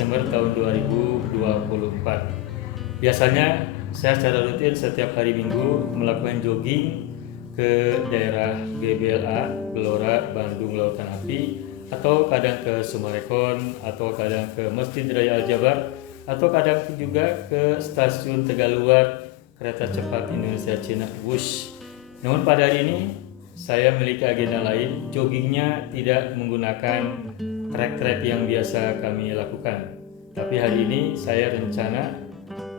Desember tahun 2024. Biasanya saya secara rutin setiap hari Minggu melakukan jogging ke daerah GBLA, Gelora Bandung Lautan Api, atau kadang ke Sumarekon, atau kadang ke Masjid Raya Al-Jabar, atau kadang juga ke stasiun Tegaluar kereta cepat Indonesia Cina Wush. Namun pada hari ini saya memiliki agenda lain. Joggingnya tidak menggunakan trek-trek yang biasa kami lakukan, tapi hari ini saya rencana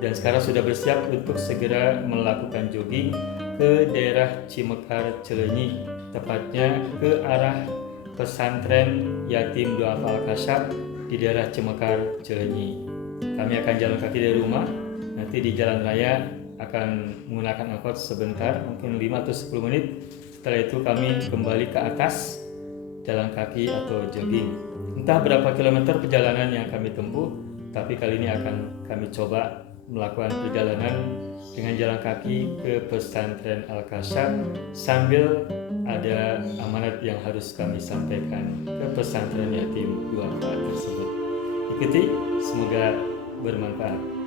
dan sekarang sudah bersiap untuk segera melakukan jogging ke daerah Cimekar Cileunyi, tepatnya ke arah pesantren Yatim Duafa Al-Kasyaf di daerah Cimekar Cileunyi. Kami akan jalan kaki dari rumah, nanti di jalan raya akan menggunakan angkot sebentar, mungkin 5 atau 10 menit. Setelah itu kami kembali ke atas jalan kaki atau jogging. Entah berapa kilometer perjalanan yang kami tempuh, tapi kali ini akan kami coba melakukan perjalanan dengan jalan kaki ke pesantren Al-Kasyaf sambil ada amanat yang harus kami sampaikan ke pesantren Yatim Duafa tersebut. Ikuti, semoga bermanfaat.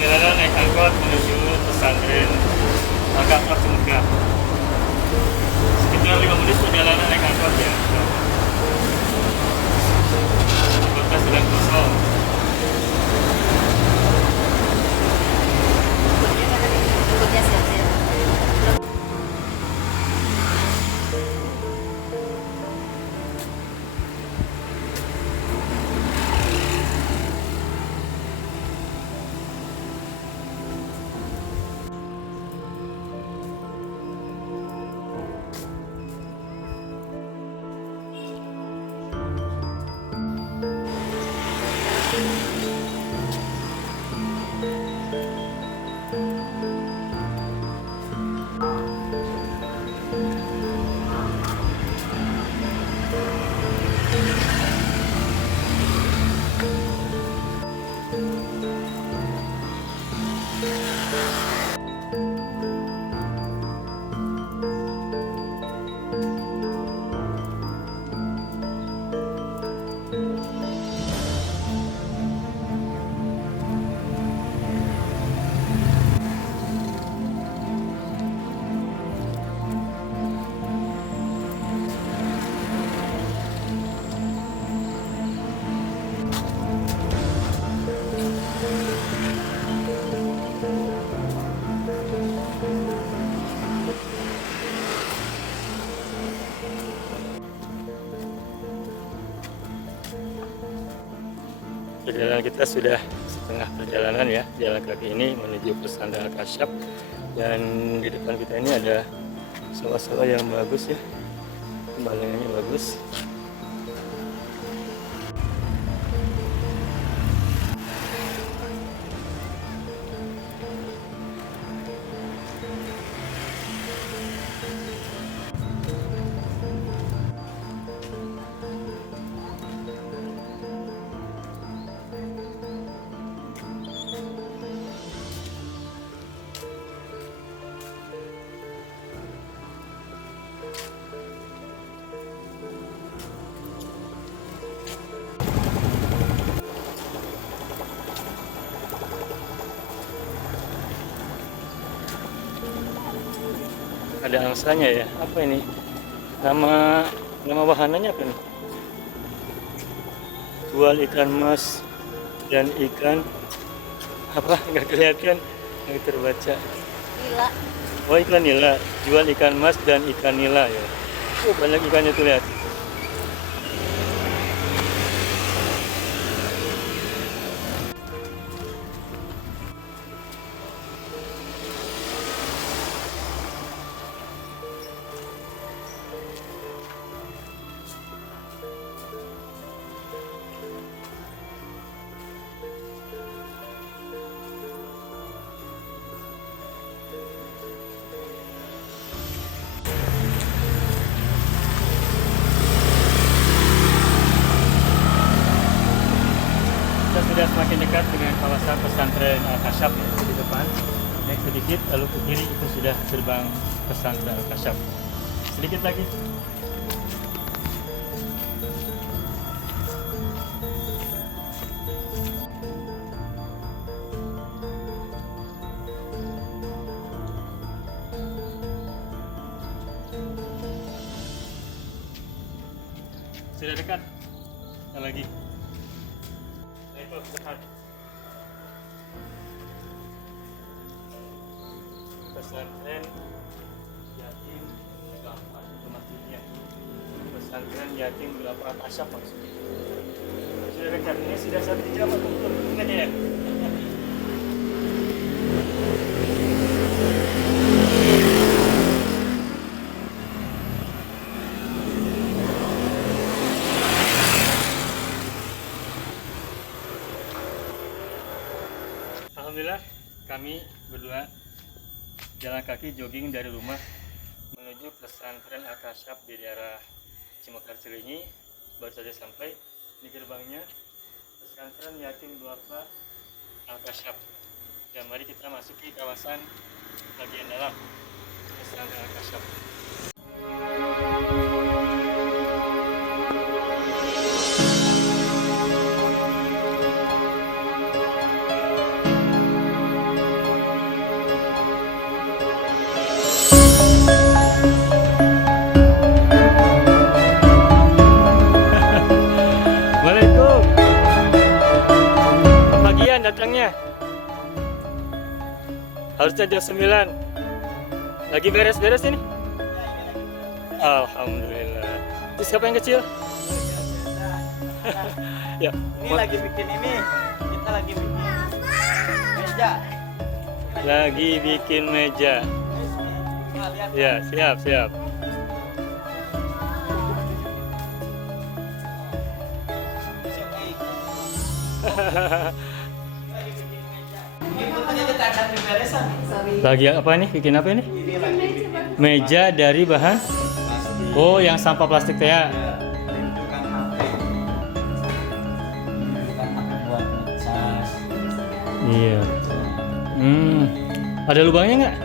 Perjalanan naik angkot menuju pesantren Al-Kasyaf Cimekar. Sekitar 5 menit perjalanan naik angkot ya. Angkotnya sedang kosong. Perjalanan kita sudah setengah perjalanan ya, jalan kaki ini menuju pesantren Al-Kasyaf, dan di depan kita ini ada sawah-sawah yang bagus ya, pemandangannya bagus. Ada angsanya ya. Apa ini? Nama wahananya apa nih? Jual ikan mas dan ikan apa? Nggak kelihatan, nggak terbaca. Lila. Oh, ikan nila. Jual ikan mas dan ikan nila ya. Oh, banyak ikannya tuh, lihat. Kita sudah semakin dekat dengan kawasan pesantren Al-Kasyaf ya, di depan. Naik sedikit, lalu ke kiri itu sudah gerbang pesantren Al-Kasyaf. Sedikit lagi. Sudah dekat. Sekali lagi. Itu dekat. Pesantren Yatim Gelapa masjidnya. Pesantren Yatim Gelapa Al-Kasyaf maksudnya. Sudah dekat. Ini sudah 1 jam atau belum? Ingat ya? Alhamdulillah kami berdua jalan kaki jogging dari rumah menuju pesantren Al-Kasyaf di daerah Cimekar Cilenyi. Baru saja sampai di gerbangnya pesantren Yatim Duafa Al-Kasyaf. Dan mari kita masuki kawasan bagian dalam pesantren Al-Kasyaf. Datangnya harusnya jam 9. Lagi beres-beres ini. Alhamdulillah. Itu siapa yang kecil? Ya. Ini lagi bikin ini. Kita lagi bikin meja. Lagi bikin meja. Ya, siap. Lagi apa nih? Bikin apa ini? Meja dari bahan? Oh, yang sampah plastik teh ya. Iya. Ada lubangnya nggak?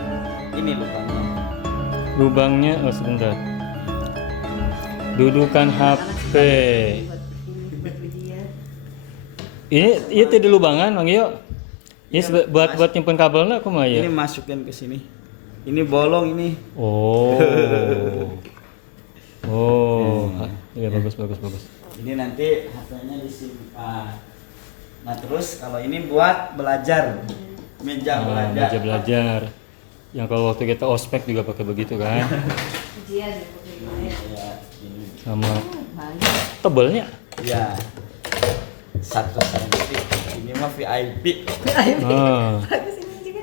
Ini lubangnya. Lubangnya, oh sebentar. Dudukan HP. Ini tidak lubangan, Mang Iyo. Ini buat nyimpen kabelnya aku mah ya. Ini masukin ke sini. Ini bolong ini. Oh. Oh. Iya bagus. Ini nanti HP-nya disimpan. Nah, terus kalau ini buat belajar. Meja belajar. Meja belajar. Yang kalau waktu kita ospek juga pakai begitu kan. Iya, Sama tebelnya. Iya. 1 cm. Ini mah VIP. Oh. Bagus ini juga.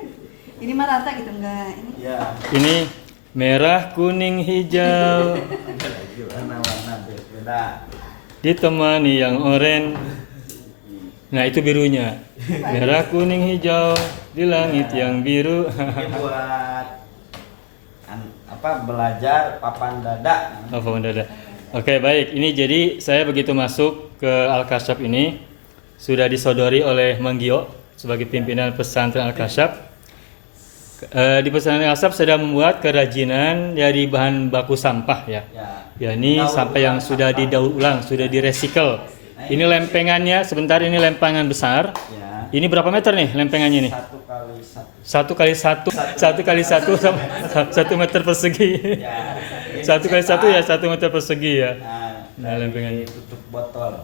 Ini mah rata gitu enggak ini. Iya. Ini merah, kuning, hijau. Warna-warna beda. Ditemani yang oranye. Nah, itu birunya. Merah, kuning, hijau di langit yang biru. Ini buat belajar papan dada. Papan dada. Oke, baik. Ini jadi saya begitu masuk ke Al-Kasyaf ini sudah disodori oleh Mang Gio sebagai pimpinan pesantren Al-Kasyaf. Di pesantren Al-Kasyaf sedang membuat kerajinan dari bahan baku sampah ya. Ya, ini sampah yang sudah didaur ulang, sudah direcycle. Ini lempengannya, sebentar ini lempengan besar. Ya. Ini berapa meter nih lempengannya nih? 1 kali 1. 1 kali 1 1 meter persegi. Ya. 1 kali 1 ya 1 meter persegi ya. Nah, lempengannya. Tutup botol.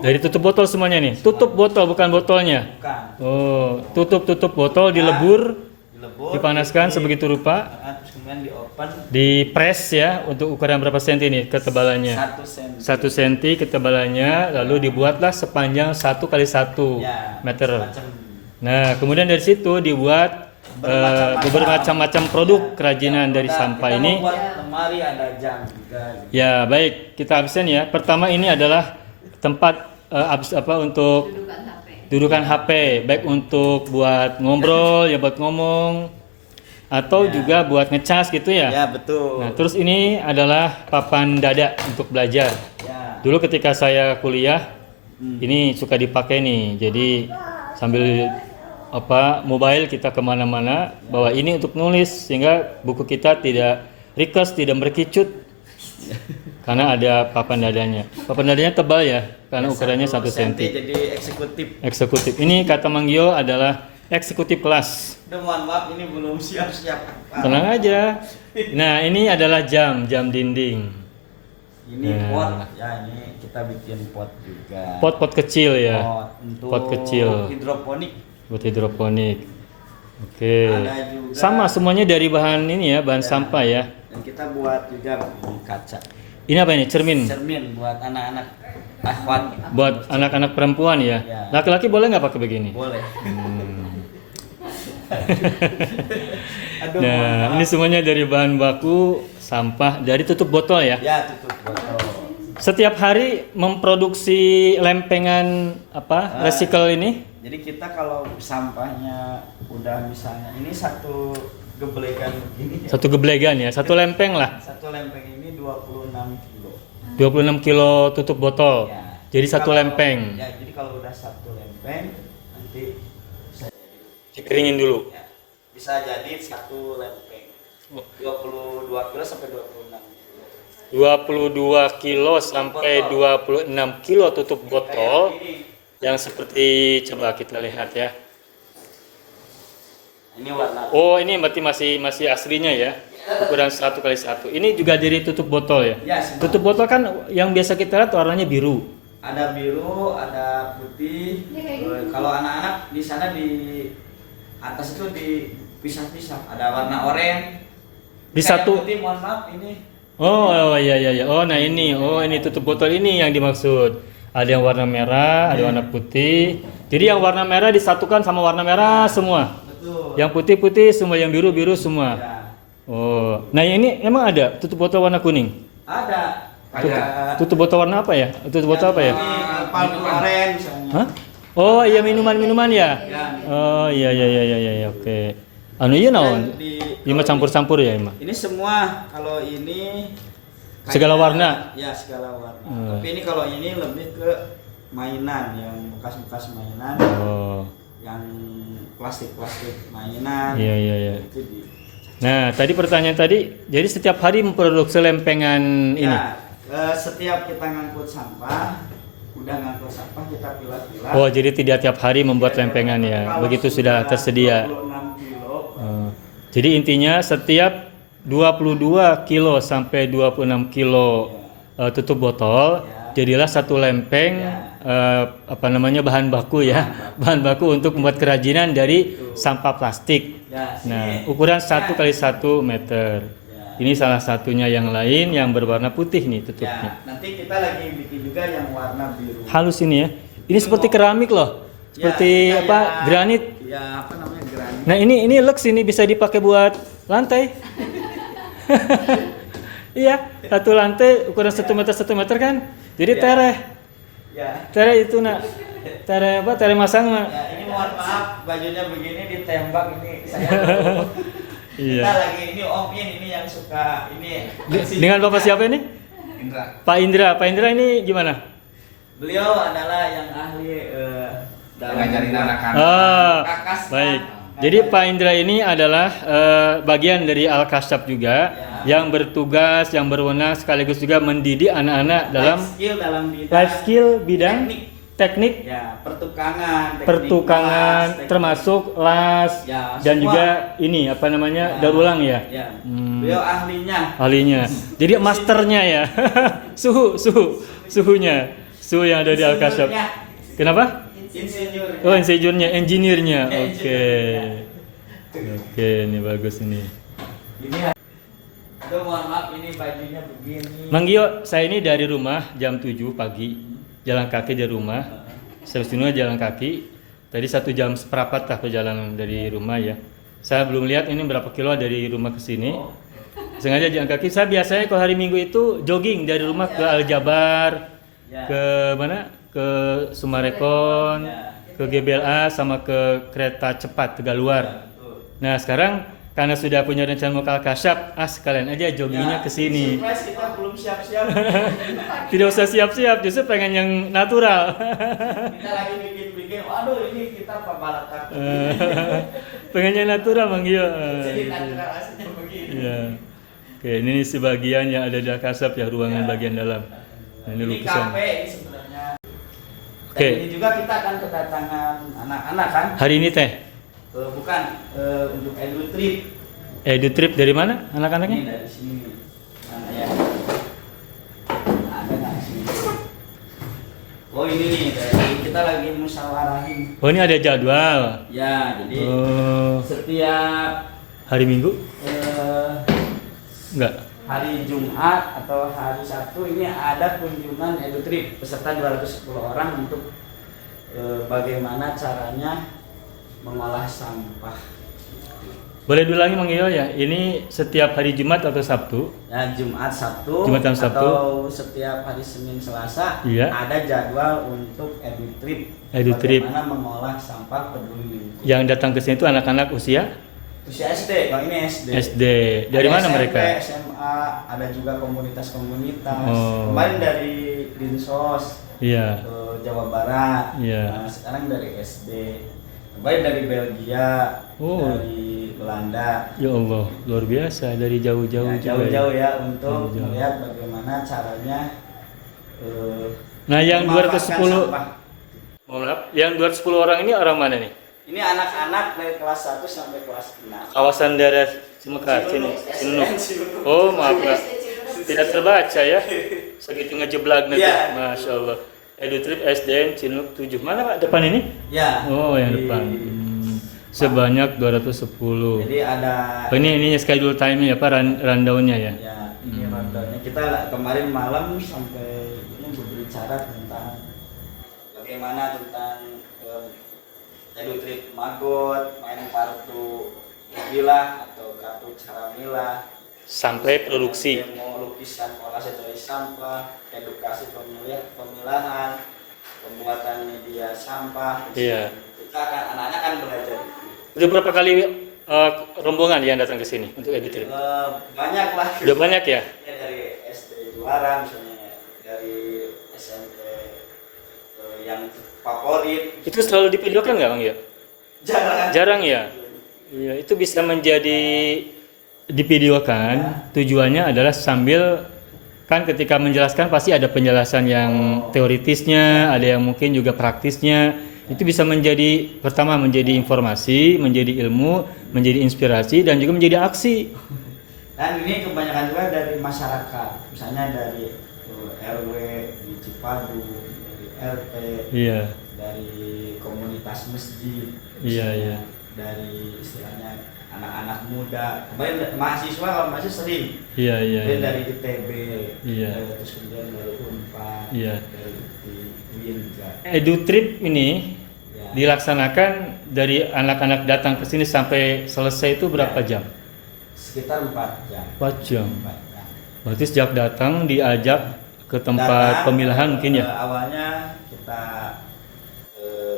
Dari tutup botol semuanya nih. Tutup botol bukan botolnya. Bukan. Oh, tutup botol dilebur tersebut dipanaskan sebegitu rupa, terus kemudian di open di press ya untuk ukuran berapa senti ini ketebalannya? 1 cm. 1 cm ketebalannya, lalu dibuatlah sepanjang 1 kali 1 Ya, meter. semacam Nah, kemudian dari situ dibuat bermacam-macam produk kerajinan dari sampah kita ini. membuat lemari, ada jam juga. Ya, baik, kita absen ya. Pertama ini adalah tempat untuk Dudukan HP. dudukan HP, baik untuk buat ngobrol ya, buat ngomong atau Ya. juga buat ngecas gitu ya. Ya, betul. Nah, terus ini adalah papan dada untuk belajar. Ya. Dulu ketika saya kuliah, ini suka dipakai nih. Jadi sambil mobile kita kemana-mana, bawa ini untuk nulis sehingga buku kita tidak ringkas, tidak berkicut. Karena ada papan dadanya. Papan dadanya tebal ya, karena ukurannya 1 cm. Jadi Eksekutif. Ini kata Manggio adalah eksekutif kelas. Duh, mohon maaf ini belum siap-siap. Tenang aja. Nah, ini adalah jam dinding. Ini Ya. pot, ya ini kita bikin pot juga. Pot-pot kecil ya. Pot untuk Pot kecil. hidroponik. Buat hidroponik. Oke. Ada juga. Sama semuanya dari bahan ini ya, bahan sampah ya. Dan kita buat juga kaca. Ini apa ini? Cermin. Cermin buat anak-anak akhwat. Buat anak-anak perempuan ya. Ya. Laki-laki boleh nggak pakai begini? Boleh. Aduh, Nah, mohon maaf. ini semuanya dari bahan baku sampah dari tutup botol ya. Ya, tutup botol. Setiap hari memproduksi lempengan recycle ini. Jadi kita kalau sampahnya udah misalnya ini satu geblegan begini ya. Satu geblegan ya, satu lempeng lah. Satu lempeng ini 26 kilo. 26 kilo tutup botol. Ya. Jadi satu kalau- lempeng. Ya, jadi kalau udah satu lempeng nanti bisa Dikeringin dulu. ya, bisa jadi satu lempeng. 22 kilo sampai 26 kilo. 22 kilo sampai 26 kilo tutup botol. Kayak gini. Yang seperti coba kita lihat ya. Ini warna. Oh, ini berarti masih aslinya ya. Ukuran 1 kali 1. Ini juga dari tutup botol ya. Ya, semua. Tutup botol kan yang biasa kita lihat warnanya biru. Ada biru, ada putih. Ya, kayak gitu. Kalau anak-anak di sana di atas itu dipisah-pisah. Ada warna oranye. Di Kayak satu. yang putih, mohon maaf ini. Oh, iya. Oh, nah ini. Oh, ini tutup botol ini yang dimaksud. Ada yang warna merah, ada warna putih. Jadi yang warna merah disatukan sama warna merah semua. Betul. Yang putih-putih semua, yang biru-biru semua. Ya. Oh, nah ini emang ada tutup botol warna kuning. Ada. Tutup botol warna apa ya? Tutup botol apa ya? Ini palsu oranye misalnya. Hah? Oh iya, minuman-minuman ya. Ya. Oh iya, oke. Anu iya naon? Ima campur-campur ya Ima. Ini semua kalau ini Segala warna? Ya, segala warna. Hmm. Tapi ini kalau ini lebih ke mainan yang bekas-bekas mainan. Oh. Yang plastik-plastik mainan. Iya. Itu di Nah, tadi pertanyaan tadi, jadi setiap hari memproduksi lempengan ini. Ya, setiap kita ngangkut sampah, udah ngangkut sampah kita pilah-pilah. Oh, jadi tidak tiap hari membuat lempengan ya. Kalau Begitu sudah tersedia. 26 kilo. Oh. Jadi intinya setiap 22 kilo sampai 26 kilo tutup botol, jadilah satu lempeng bahan baku ya. Bahan baku untuk membuat kerajinan dari sampah plastik. Ya, Nah, sini. ukuran 1 kali 1 meter. Ini salah satunya yang lain yang berwarna putih nih tutupnya. Ya, nanti kita lagi bikin juga yang warna biru. Halus ini ya. Ini seperti keramik loh. Seperti Ya, kayak- granit. Ya, apa namanya granit. Nah, ini lux ini bisa dipakai buat lantai. Iya, satu lantai ukuran 1 meter kan. Jadi Ya. tereh. Ya. Tereh itu nak. Tereh masang mah. Ya, ini mohon maaf bajunya begini ditembak ini saya. Iya. Kita lagi ini Om ini yang suka ini. Dengan Bapak siapa ini? Indra. Pak Indra. Pak Indra ini gimana? Beliau adalah yang ahli dalam ngajarin anak-anak. kakas. Baik. Jadi Pak Indra ini adalah bagian dari Al-Kasyaf juga yang bertugas, yang berwenang sekaligus juga mendidik anak-anak dalam life skill bidang teknik ya, pertukangan, pertukangan teknik termasuk las Ya, dan semua. juga ini apa namanya Ya. daur ulang ya. Ya. Hmm. Beliau ahlinya. Jadi masternya ya. Suhunya yang ada di Al-Kasyaf. Insinyurnya. Kenapa? Insinyur. Oh, insinyurnya, engineer-nya. Oke. Engineer-nya. Oke, ini bagus ini. Ini aduh mohon maaf ini bajunya begini. Mang Gio, saya ini dari rumah jam 7 pagi, jalan kaki dari rumah. Saya sini jalan kaki. Tadi 1 jam seperempat lah perjalanan dari rumah ya. Saya belum lihat ini berapa kilo dari rumah ke sini. Sengaja jalan kaki. Saya biasanya kalau hari Minggu itu jogging dari rumah ke Aljabar, ke mana? Ke Sumarekon, ke GBLA sama ke kereta cepat Tegaluar. Nah, sekarang karena sudah punya rencana mau ke Al-Kasyaf, sekalian aja joggingnya ke sini. Surprise, kita belum siap-siap. Tidak usah siap-siap, justru pengen yang natural. Kita lagi bikin-bikin. Waduh, ini kita pembalap kaki. Pengen yang natural, Mang Gio. Jadi natural aslinya begini. Iya. Oke, ini sebagian yang ada di Al-Kasyaf ya, ruangan bagian dalam. Nah, ini Ini lukisan. kafe ini sebenarnya. Oke. Dan ini juga kita akan kedatangan anak-anak kan? Hari ini teh, Bukan untuk edu trip. edu trip dari mana Ini anak-anaknya? dari sini. Mana ya? Ada nggak di sini? Oh ini nih, kita lagi musyawarahin. Oh, ini ada jadwal. Ya, jadi Oh, setiap hari Minggu? eh, Enggak. hari Jumat atau hari Sabtu ini ada kunjungan edu trip peserta 210 orang untuk bagaimana caranya mengolah sampah. Boleh diulangi Mang Gio ya? Ini setiap hari Jumat atau Sabtu? Ya, Jumat Sabtu, Jumat dan Sabtu. atau setiap hari Senin Selasa Iya. ada jadwal untuk edu trip. Edu trip. Bagaimana mengolah sampah peduli lingkungan. Yang datang ke sini itu anak-anak usia Usia SD, kalau ini SD. SD. Dari Ada mana SMP, mereka? SMA, ada juga komunitas-komunitas. Oh. Kemarin dari Dinsos, Iya. Jawa Barat. Iya. Nah, sekarang dari SD. Kemarin dari Belgia, Oh. dari Belanda. Ya Allah, luar biasa dari jauh-jauh Ya, juga. jauh-jauh Ya. ya untuk Jauh-jauh. melihat bagaimana caranya Nah, yang memanfaatkan 210 sampah. mohon maaf, yang 210 orang ini orang mana nih? Ini anak-anak dari kelas 1 sampai kelas 6. Kawasan daerah Cimekar, Cinunuk. Oh, maaf Pak. Tidak terbaca ya. Segitu ngejeblak nanti. Iya. Masya Allah. Edu Trip SDN Cinunuk 7. Mana Pak? Depan ini? Ya. Oh, yang di- depan. Sebanyak 210. Jadi ada Oh, ini schedule time-nya ya Pak, rundown-nya ya. ya ini rundownnya. Kita kemarin malam sampai ini berbicara tentang bagaimana tentang edu trip magot, main kartu milah atau kartu cara milah, Sampai produksi. demo lukisan kolase dari sampah, edukasi pemilahan, pembuatan media sampah. Iya. Kita akan anak-anak kan belajar. Udah berapa kali rombongan yang datang ke sini untuk Edu Trip? Banyak lah. Udah banyak ya? Ya, dari SD juara misalnya, dari SMP yang favorit. Itu selalu divideokan nggak Bang ya? Jarang. Jarang ya? Iya, itu bisa menjadi divideokan. Tujuannya adalah sambil kan ketika menjelaskan pasti ada penjelasan yang teoritisnya, ada yang mungkin juga praktisnya. Itu bisa menjadi pertama menjadi informasi, menjadi ilmu, menjadi inspirasi dan juga menjadi aksi. Dan ini kebanyakan juga dari masyarakat, misalnya dari RW di Cipadu, dari RT, Iya, dari komunitas masjid, iya, iya. dari istilahnya anak-anak muda. Kemarin mahasiswa kalau masih sering. Iya, iya. Kemudian Iya. dari ITB, Iya. terus kemudian dari Unpad, Iya. dari UIN juga. Edu Trip ini Ya. dilaksanakan dari anak-anak datang ke sini sampai selesai itu berapa jam? Sekitar 4 jam. 4 jam. 4 jam. Berarti sejak datang diajak ke tempat Datang, pemilahan mungkin ya? Awalnya kita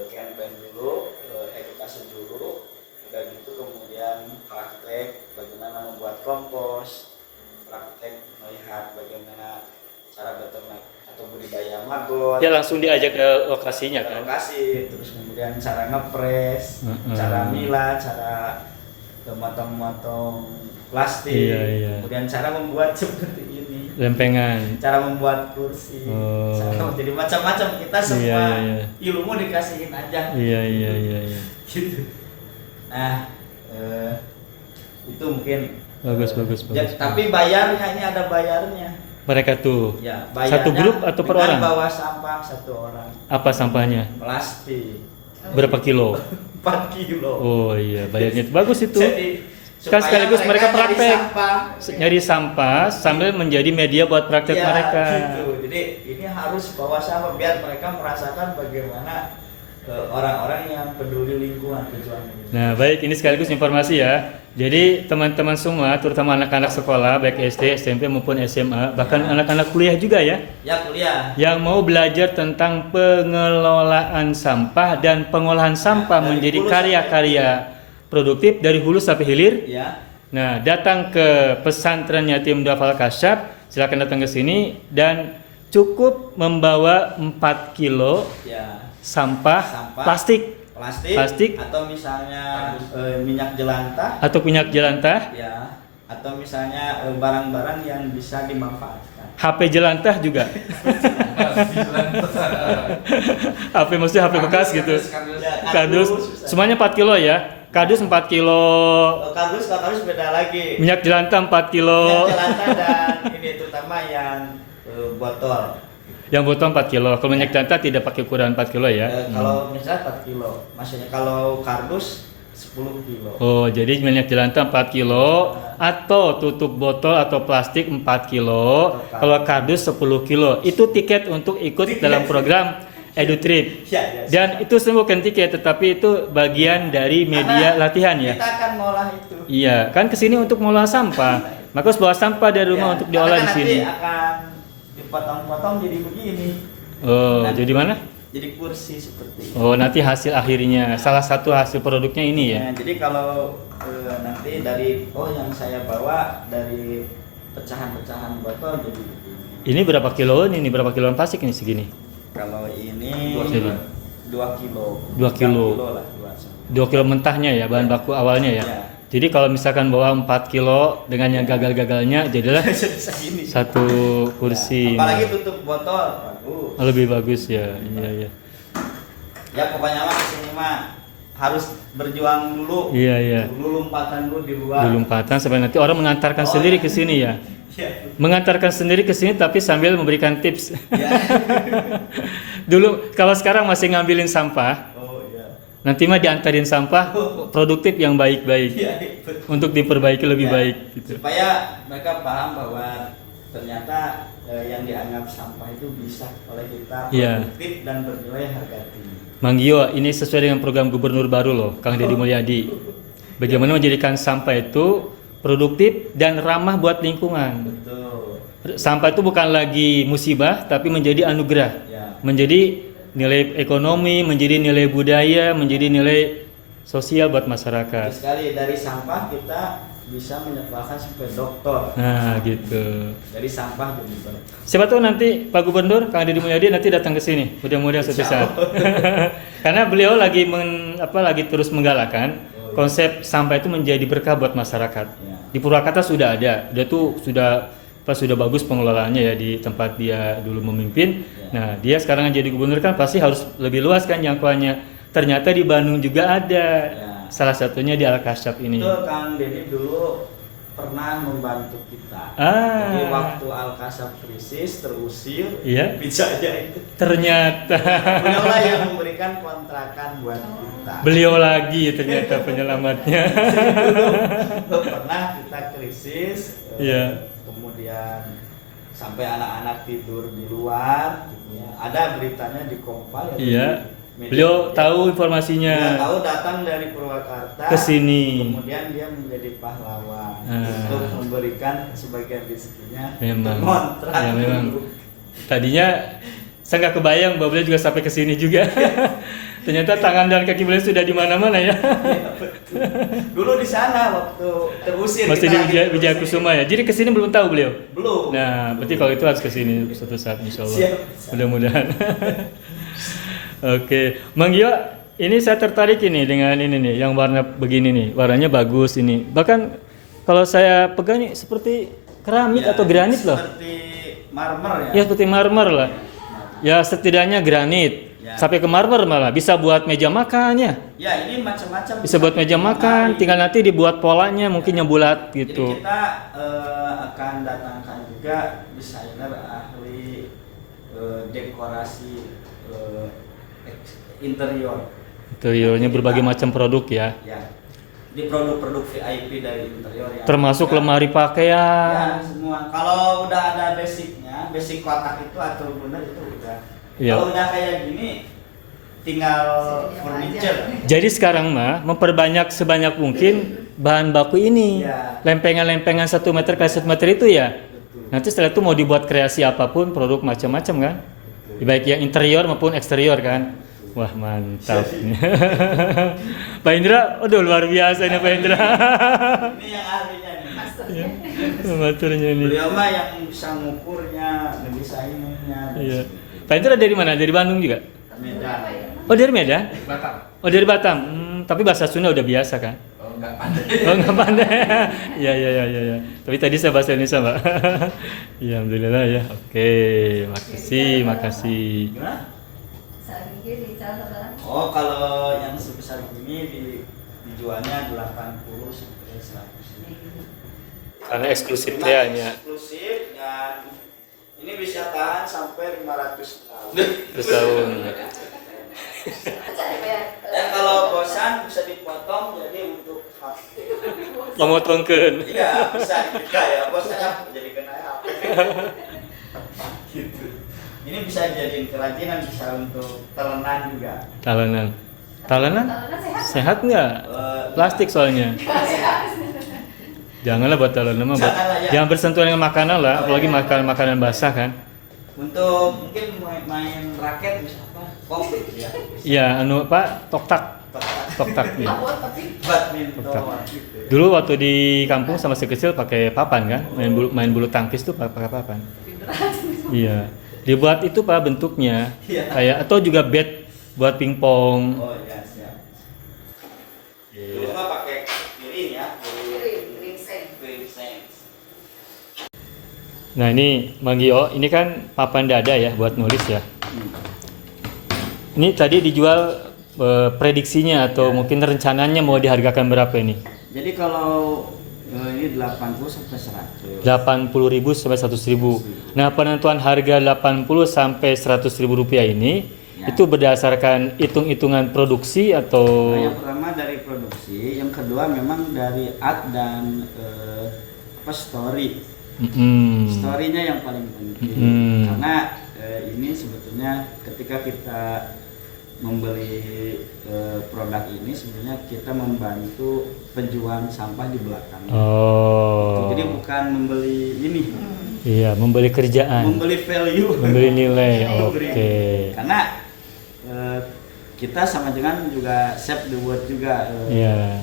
campaign dulu, edukasi dulu, udah gitu kemudian praktek bagaimana membuat kompos, praktek melihat bagaimana cara beternak atau budidaya maggot, Ya langsung diajak ke lokasinya kan? lokasi, terus kemudian cara ngepres, cara milah, cara memotong-motong plastik, Iya, iya. kemudian cara membuat seperti ini, Lempengan. cara membuat kursi, Oh. cara jadi macam-macam, kita semua Iya, iya. ilmu dikasihin aja. Iya, iya, iya, iya. Gitu. Nah, itu mungkin Bagus, bagus, ya, bagus. tapi bayarnya ini ada bayarnya. Mereka tuh Ya, satu grup atau per dengan orang? bawa sampah satu orang. Apa sampahnya? Plastik. Berapa kilo? 4 kilo. Oh iya, bayarnya itu bagus itu. Jadi Kan sekaligus mereka nyari praktek. sampah. Nyari sampah sambil menjadi media buat praktek Ya, mereka. gitu. Jadi ini harus bawa sampah biar mereka merasakan bagaimana orang-orang yang peduli lingkungan tujuannya. Nah, baik, ini sekaligus informasi ya. Jadi teman-teman semua, terutama anak-anak sekolah, baik SD, SMP maupun SMA, bahkan anak-anak kuliah juga ya, Ya kuliah. yang mau belajar tentang pengelolaan sampah dan pengolahan sampah dari menjadi hulu karya-karya produktif dari hulu sampai hilir. Ya. Nah, datang ke pesantren Yatim Duafa Al-Kasyaf, silakan datang ke sini dan cukup membawa 4 kilo Ya. sampah plastik Plastik atau misalnya minyak jelantah atau minyak jelantah, ya, atau misalnya barang-barang yang bisa dimanfaatkan. HP jelantah juga. HP maksudnya HP bekas gitu. Ya, Kardus, semuanya 4 kilo ya. Kardus 4 kilo, Kardus beda lagi. minyak jelantah 4 kilo. Minyak jelantah dan ini terutama yang botol. Yang botol 4 kilo. Kalau minyak jelantah tidak pakai ukuran 4 kilo ya. Kalau misalnya 4 kilo, maksudnya kalau kardus 10 kilo. Oh, jadi minyak jelantah 4 kilo atau tutup botol atau plastik 4 kilo. Kalau kardus 10 kilo. Itu tiket untuk ikut dalam program EduTrip. Ya, Dan itu semua bukan tiket, tetapi itu bagian dari media latihan ya. Kita akan ngolah itu. Iya, kan kesini untuk mengolah sampah. Maka harus bawa sampah dari rumah untuk diolah di sini. Nanti akan dipotong-potong jadi begini. Oh, Nanti jadi mana? Jadi kursi seperti ini. Oh, nanti hasil akhirnya salah satu hasil produknya ini ya. Nah, jadi kalau nanti dari yang saya bawa dari pecahan-pecahan botol jadi begini. Ini berapa kilo ini? Berapa kiloan plastik ini segini? Kalau ini 2 kilo. 2 kilo. 2 kilo mentahnya ya, bahan baku awalnya ya. Ya. Jadi kalau misalkan bawa 4 kilo dengan yang gagal-gagalnya jadilah Segini. satu kursi. Apalagi tutup botol, bagus. Lebih bagus ya. Iya, iya. Ya pokoknya mah kesini mah harus berjuang dulu. Iya, iya. Dulu lompatan dulu di luar. Dulu lompatan sampai nanti orang mengantarkan sendiri ke sini ya. Ya. Mengantarkan sendiri ke sini tapi sambil memberikan tips. Ya. Dulu kalau sekarang masih ngambilin sampah, Oh iya. nanti mah diantarin sampah produktif yang baik-baik Iya, betul. untuk diperbaiki lebih Ya, baik gitu. supaya mereka paham bahwa ternyata yang dianggap sampah itu bisa oleh kita Iya. produktif dan bernilai harga tinggi. Mang Gio, ini sesuai dengan program gubernur baru loh, Kang Deddy Mulyadi. Bagaimana menjadikan sampah itu produktif dan ramah buat lingkungan. Betul. Sampah itu bukan lagi musibah, tapi menjadi anugerah. Ya. Menjadi nilai ekonomi, menjadi nilai budaya, menjadi nilai sosial buat Betul masyarakat. sekali, dari sampah kita bisa menyekolahkan sampai doktor. Nah, gitu. Dari sampah jadi dokter. Siapa tahu nanti Pak Gubernur Kang Deddy Mulyadi nanti datang ke sini. Mudah-mudahan suatu saat. Karena beliau lagi lagi terus menggalakkan konsep sampah itu menjadi berkah buat masyarakat. Ya. Di Purwakarta sudah ada. Dia tuh sudah bagus pengelolaannya ya di tempat dia dulu memimpin. Ya. Nah, dia sekarang jadi gubernur kan pasti harus lebih luas kan jangkauannya. Ternyata di Bandung juga ada. Ya. Salah satunya di Al-Kasyaf ini. Itu Kang Deddy dulu pernah membantu kita. Ah. Jadi waktu Al-Kasyaf krisis terusir, Iya. Wijaya itu Ternyata beliaulah yang memberikan kontrakan buat kita. beliau lagi ternyata penyelamatnya. Dulu pernah kita krisis, Iya. kemudian sampai anak-anak tidur di luar, gitu ya. Ada beritanya di Kompas. Iya. Beliau tahu informasinya. Dia tahu datang dari Purwakarta Ke sini. Kemudian dia menjadi pahlawan Ah. untuk memberikan sebagian rezekinya Memang. kontrak Ya, memang. dulu. Tadinya saya nggak kebayang bahwa beliau juga sampai ke sini juga. Ternyata tangan dan kaki beliau sudah di mana-mana ya. Iya, betul. Dulu di sana waktu terusir Masih kita di lagi Wijaya terusir. Kusuma ya. Jadi ke sini belum tahu beliau. Belum. Nah, berarti kalau itu harus ke sini suatu saat insya Allah. Siap. Mudah-mudahan. Oke, Mang Gio, ini saya tertarik ini dengan ini nih, yang warna begini nih, warnanya bagus ini. Bahkan kalau saya pegang ini seperti keramik Ya, atau granit loh. Seperti marmer ya. Ya seperti marmer lah. Ya setidaknya granit. Ya. Sampai ke marmer malah bisa buat meja makan ya. Ya, ini macam-macam. Bisa buat meja makan, lemari. tinggal nanti dibuat polanya mungkin yang bulat Jadi gitu. kita akan datangkan juga desainer ahli dekorasi interior. Interiornya berbagai macam produk ya. Ya. Di produk-produk VIP dari interior yang Termasuk udah- lemari Ya, pakaian. semua. Kalau udah ada basicnya, basic kotak itu atau bundar itu udah. Iya. Kalau udah kayak gini, tinggal furniture. Jadi sekarang mah memperbanyak sebanyak mungkin bahan baku ini. Iya. Lempengan-lempengan 1 meter kali 1 meter itu ya. Betul. Nanti setelah itu mau dibuat kreasi apapun, produk macam-macam kan. Baik yang interior maupun eksterior kan. Wah mantap. Pak Indra, udah luar biasa nih Pak Indra. Ini yang ahlinya nih. Masternya. Maturnya nih. Beliau mah yang bisa ngukurnya, bisa ininya. Iya. Pak Indra dari mana? Dari Bandung juga? Medan. Oh dari Medan? Batam. Oh dari Batam. Tapi bahasa Sunda udah biasa kan? Oh, enggak pandai. Oh nggak pandai. Iya. Tapi tadi saya bahasa Indonesia Mbak. Iya alhamdulillah ya. Oke, makasih. Gimana? Saat ini di salah Oh, kalau yang sebesar ini dijualnya 80 sampai 100. Karena eksklusif Cuma ya. eksklusif dan ini bisa tahan sampai 500 tahun. Terus tahun. Dan kalau bosan bisa dipotong jadi untuk hak. Memotongkan. Iya, bisa kita ya. Bosan jadi kena hak. Gitu. Ini bisa jadiin kerajinan, bisa untuk telenan juga. Talenan. Talenan? sehat. Sehat nggak? Plastik soalnya. Janganlah buat talenan mah. Janganlah, ya. Jangan bersentuhan dengan makanan lah, apalagi makanan basah kan. Untuk mungkin main raket bisa apa? Komplit ya. Iya, Pak, toktak ya. Badminton Tetap. gitu. Dulu waktu di kampung sama si kecil pakai papan kan, main bulu tangkis tuh pakai papan. Iya. Dibuat itu Pak bentuknya. Iya. Kayak atau juga bat buat pingpong. Oh iya siap. Dulu Iya. mah pakai piring ya. Piring seng. Piring seng. Nah, ini Bang Gio, ini kan papan dada ya buat nulis ya. Ini tadi dijual prediksinya atau mungkin rencananya mau dihargakan berapa ini? Jadi kalau ini 80 sampai 100. 80.000 sampai 100.000. Nah, penentuan harga 80 sampai 100.000 rupiah ini Ya. itu berdasarkan hitung-hitungan produksi atau Nah, yang pertama dari produksi, yang kedua memang dari art dan story. Mm-mm. Story-nya yang paling penting. Karena ini sebetulnya ketika kita membeli produk ini sebenarnya kita membantu penjual sampah di belakang. Oh. Jadi bukan membeli ini, Iya, membeli kerjaan, membeli value, membeli nilai. Membeli. Oke. Karena kita sama dengan juga save the world juga Iya.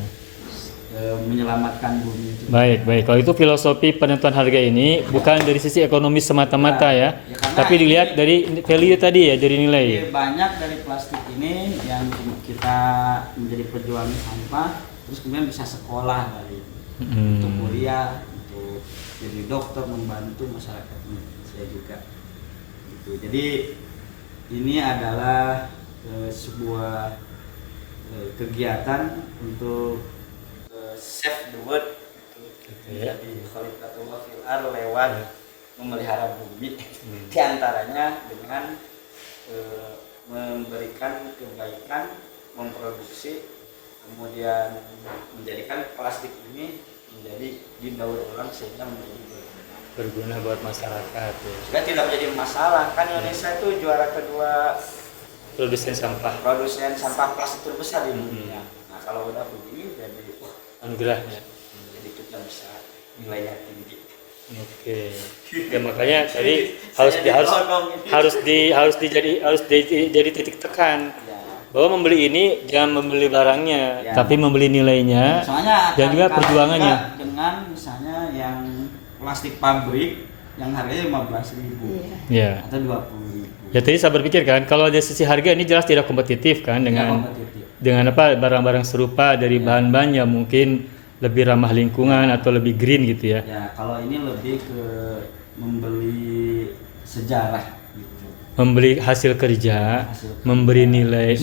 menyelamatkan bumi juga. Baik. Kalau itu filosofi penentuan harga ini bukan dari sisi ekonomi semata-mata ya, Ya, karena tapi dilihat ini- dari value tadi ya, dari nilai. Jadi banyak dari plastik ini yang kita menjadi pejuang sampah, terus kemudian bisa sekolah dari untuk kuliah, untuk jadi dokter, membantu masyarakat Indonesia juga. Gitu. Jadi ini adalah sebuah kegiatan untuk save the world, Ya. jadi khalifatullah fil ardh lewat memelihara bumi, diantaranya dengan memberikan kebaikan, memproduksi, kemudian menjadikan plastik ini menjadi didaur ulang sehingga menjadi Berguna buat masyarakat ya. juga tidak menjadi masalah. Kan Indonesia itu juara kedua Produsen sampah, produsen sampah plastik terbesar di dunia. Nah kalau udah begini jadi anugerahnya. jadi kita bisa nilainya tinggi. Oke. Ya makanya tadi Saya harus jadi titik tekan Ya. bahwa membeli ini jangan membeli barangnya, Ya. tapi membeli nilainya Soalnya dan juga akan kalah perjuangannya. juga dengan misalnya yang plastik pabrik yang harganya 15.000 Iya. Ya. atau 20.000. Ya tadi saya berpikir kan kalau dari sisi harga ini jelas tidak kompetitif kan dengan apa barang-barang serupa dari bahan-bahan yang mungkin lebih ramah lingkungan atau lebih green gitu ya. Ya, kalau ini lebih ke membeli sejarah gitu. Membeli hasil kerja, memberi nilai,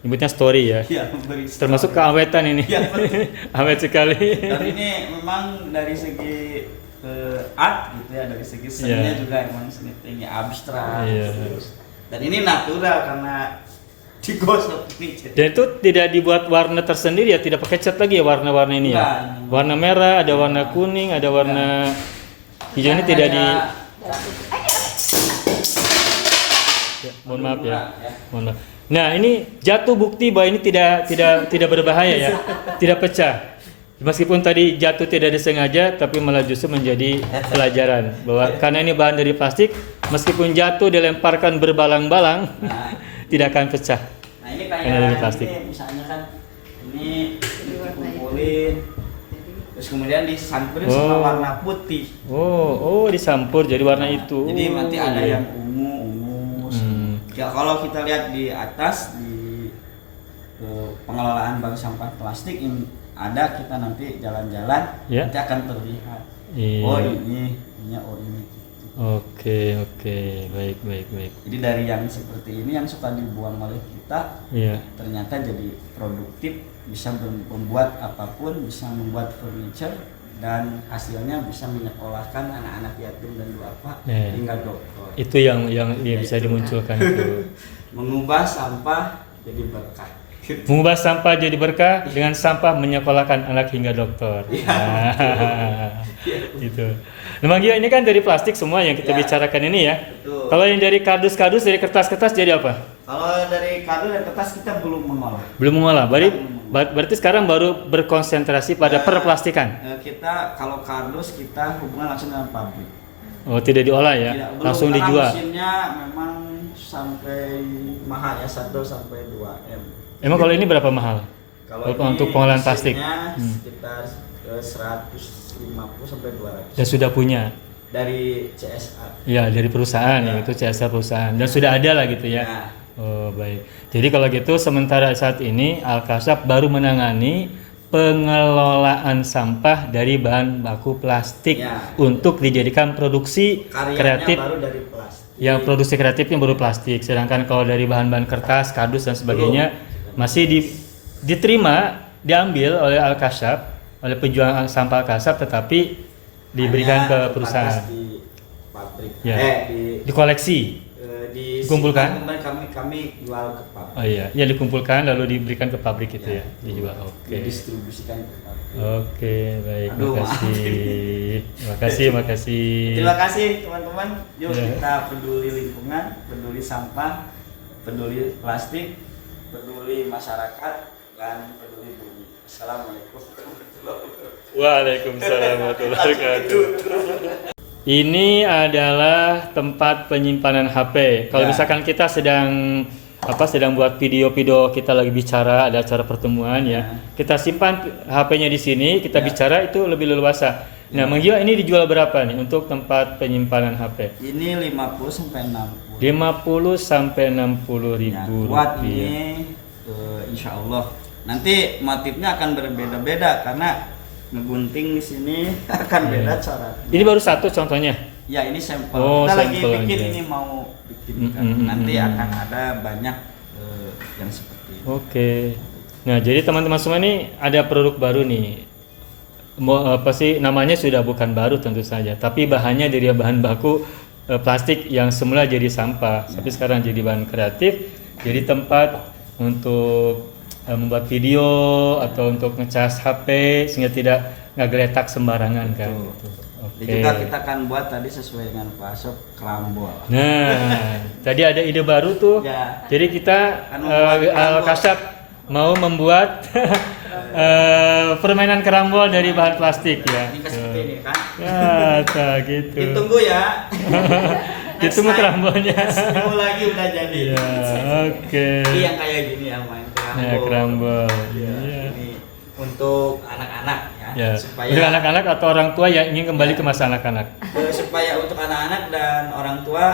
nyebutnya story ya. Iya, memberi Termasuk keawetan ini. Iya, betul. Awet sekali. Dan ini memang dari segi art gitu ya, dari segi seninya Iya. juga emang seni tinggi abstrak. Iya. Dan ini natural karena digosok nih. Dan itu tidak dibuat warna tersendiri ya, tidak pakai cat lagi ya warna-warna ini ya. Enggak. Warna merah, ada warna kuning, ada warna hijau ini tidak di. Ya, mohon maaf ya. Mohon maaf. Nah, ini jatuh bukti bahwa ini tidak berbahaya ya. Tidak pecah. Meskipun tadi jatuh tidak disengaja, tapi malah justru menjadi pelajaran bahwa karena ini bahan dari plastik, meskipun jatuh dilemparkan berbalang-balang, Nah, tidak akan pecah. nah ini Karena dari kayak plastik. ini misalnya kan ini dikumpulin terus kemudian disampurin sama Oh. warna putih. Oh, disampur jadi warna Nah, itu. Jadi nanti ada Iya. yang ungu. Hmm. Ya kalau kita lihat di atas di pengelolaan bank sampah plastik yang ada, kita nanti jalan-jalan Ya. nanti akan terlihat. Iya. Oh ini ini. Oke, baik. Jadi dari yang seperti ini yang suka dibuang oleh kita Iya. ternyata jadi produktif, bisa membuat apapun, bisa membuat furniture dan hasilnya bisa menyekolahkan anak-anak yatim dan duafa Ya. hingga dokter. Itu yang bisa dimunculkan itu. Mengubah sampah jadi berkah. Mengubah sampah jadi berkah dengan sampah menyekolahkan anak hingga dokter. Iya. Nah, itu. Nah, Bang Gio, ini kan dari plastik semua yang kita Ya. bicarakan ini ya. Betul. Kalau yang dari kardus-kardus, dari kertas-kertas jadi apa? Kalau dari kardus dan kertas kita belum mengolah. Belum mengolah. Berarti sekarang baru berkonsentrasi pada perplastikan. Kita kalau kardus kita hubungan langsung dengan pabrik. Oh, tidak diolah ya, Belum, langsung karena dijual. Mesinnya memang sampai mahal ya, 1 sampai 2 M. Emang kalau ini berapa mahal? Kalau Untuk pengolahan plastik? mesinnya sekitar 150 sampai 200 Dan sudah punya. dari CSA. Ya, dari perusahaan Ya. ya, itu CSR perusahaan. Dan sudah ada lah gitu ya. Nah, Oh, baik. Jadi kalau gitu sementara saat ini Al-Kasab baru menangani pengelolaan sampah dari bahan baku plastik Ya. untuk dijadikan produksi karyanya kreatif. baru dari plastik. Yang produksi kreatifnya baru plastik. Sedangkan kalau dari bahan-bahan kertas, kardus dan sebagainya masih diterima, diambil oleh Al-Kasab, oleh penjual sampah Al-Kasab, tetapi diberikan Hanya ke perusahaan. terbatas di pabrik. Ya. Di Dikoleksi. Dikumpulkan? Kemarin kami jual ke pabrik. Oh iya, ya dikumpulkan lalu diberikan ke pabrik itu ya, dijual. Oke. Didistribusikan ke pabrik. Oke, baik. Aduh, Makasih. Makasih. Terima kasih teman-teman. Yuk Ya. kita peduli lingkungan, peduli sampah, peduli plastik, peduli masyarakat, dan peduli bumi. Assalamualaikum warahmatullahi wabarakatuh. Waalaikumsalam warahmatullahi wabarakatuh. Ini adalah tempat penyimpanan HP. Kalau Ya. misalkan kita sedang buat video-video, kita lagi bicara, ada acara pertemuan ya. Kita simpan HP-nya di sini, kita bicara itu lebih leluasa. Nah, Mang Gio, ini dijual berapa nih untuk tempat penyimpanan HP? Ini 50 sampai 60. 50 sampai 60 Ya, ribu buat rupiah. ini insya Allah nanti motifnya akan berbeda-beda karena ngegunting di sini akan beda cara. Ini baru satu contohnya. Ya ini sampel. Oh, Kita lagi sampel bikin aja. ini mau bikin nanti akan ada banyak yang seperti ini. Oke. Nah, jadi teman-teman semua ini ada produk baru nih. Apa sih namanya sudah bukan baru tentu saja, tapi bahannya dari bahan baku plastik yang semula jadi sampah, tapi sekarang jadi bahan kreatif, jadi tempat untuk membuat video atau untuk ngecas HP sehingga tidak ngegeletak sembarangan kan. Betul. Gitu. Dan Oke. juga kita akan buat tadi sesuai dengan Pak Asop kerambol. Nah, tadi ada ide baru tuh. Ya. Jadi kita Kan membuat kerambol. Al-Kasab mau membuat permainan kerambol dari bahan plastik ya. Ini seperti ini kan. Ya, tak gitu. Ditunggu ya. Ditunggu kerambolnya. Seminggu lagi udah jadi. Ya, oke. Ini yang kayak gini ya main kerambol. Ya, kerambol. Ya, Iya. ini untuk anak-anak ya, Ya. supaya Untuk anak-anak atau orang tua yang ingin kembali ke masa anak-anak. supaya untuk anak-anak dan orang tua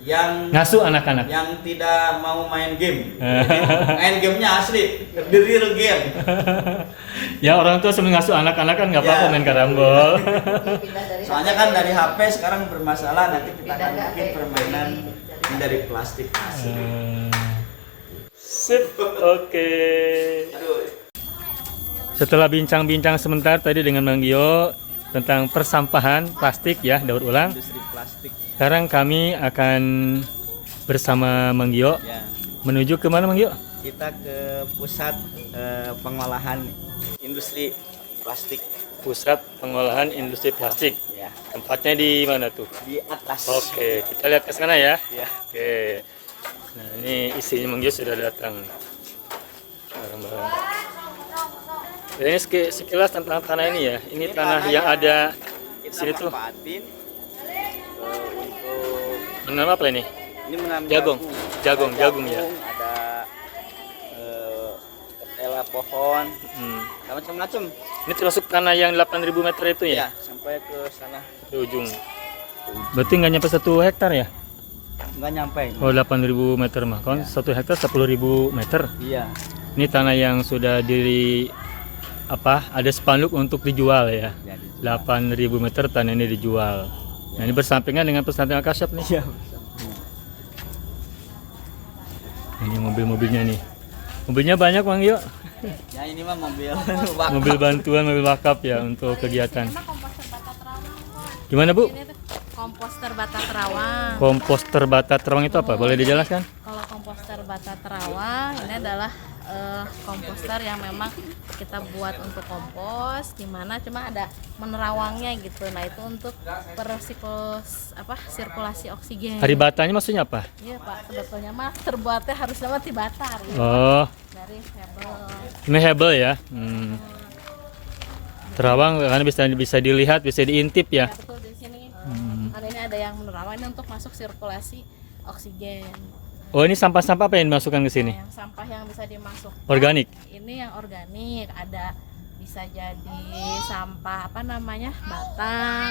yang Ngasuh anak-anak. yang tidak mau main game. Jadi, main gamenya asli, the real game. Ya, orang tua sambil ngasuh anak-anak kan nggak apa-apa Ya. main karambol. Pindah dari Soalnya kan dari HP sekarang bermasalah, nanti kita akan Pindah ke bikin HP. permainan ini dari plastik asli. Sip, oke. Aduh, Setelah bincang-bincang sebentar tadi dengan Mang Gio tentang persampahan plastik ya, daur ulang. industri plastik Sekarang kami akan bersama Mang Gio ya. Menuju ke mana Mang Gio? Kita ke pusat pengolahan industri plastik. Pusat pengolahan industri plastik. Ya, Tempatnya di mana tuh? di atas. Oke, kita lihat ke sana ya. Ya. Oke. Nah, ini isinya Mang Gio sudah datang. Barang-barang. Dan ini sekilas tentang tanah ini ya. Ini tanah yang ada di Kita sini tuh. manfaatin untuk Menanam apa ini? ini menanam Jagung. jagung. Jagung ya. Ada ketela pohon, Hmm. ada macam-macam. Ini termasuk tanah yang 8.000 meter itu ya? Ya, sampai ke sana. Ke ujung. Berarti nggak nyampe 1 hektar ya? Nggak nyampe. Oh, 8.000 meter mah. Kan 1 hektar 10.000 meter. Iya. Ini tanah yang sudah ada spanduk untuk dijual ya. Jadi. 8.000 meter tanah ini dijual. Nah, ini bersampingan dengan pesantren Al-Kasyaf nih. Iya. Ini mobil-mobilnya nih. Mobilnya banyak Bang Gio. Ya ini mah mobil Mobil bantuan, mobil wakaf ya untuk kegiatan. Gimana Bu? Ini tuh komposter bata terawang. Komposter bata terawang itu apa? Boleh dijelaskan? Kalau komposter bata terawang ini adalah komposter yang memang kita buat untuk kompos, dimana cuma ada menerawangnya gitu. Nah itu untuk sirkulasi oksigen. Hari batanya maksudnya apa? Iya Pak, sebetulnya mah terbuatnya harus lewat di batar ya. Oh, Dari hebel. ini hebel ya. Terawang karena bisa dilihat, bisa diintip ya. Ya, betul di sini. Ada ini ada yang menerawang ini untuk masuk sirkulasi oksigen. Oh, ini sampah-sampah apa yang dimasukkan ke sini? Nah, yang sampah yang bisa dimasukkan Organik. ini yang organik, ada bisa jadi sampah batang,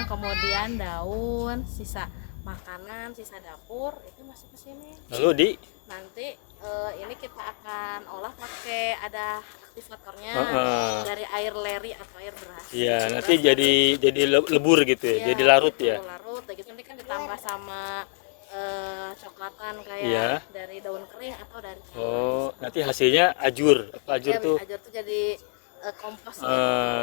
kemudian daun, sisa makanan, sisa dapur itu masuk ke sini. Lalu Nanti ini kita akan olah pakai ada aktivatornya dari air leri atau air beras. iya, nanti jadi lebur gitu ya, Iya, jadi larut ya. larut, gitu nanti kan ditambah sama coklatan kayak Iya. dari daun kering atau dari Oh, nanti hasilnya ajur. Apa ajur ya, tuh? ajur tuh jadi kompos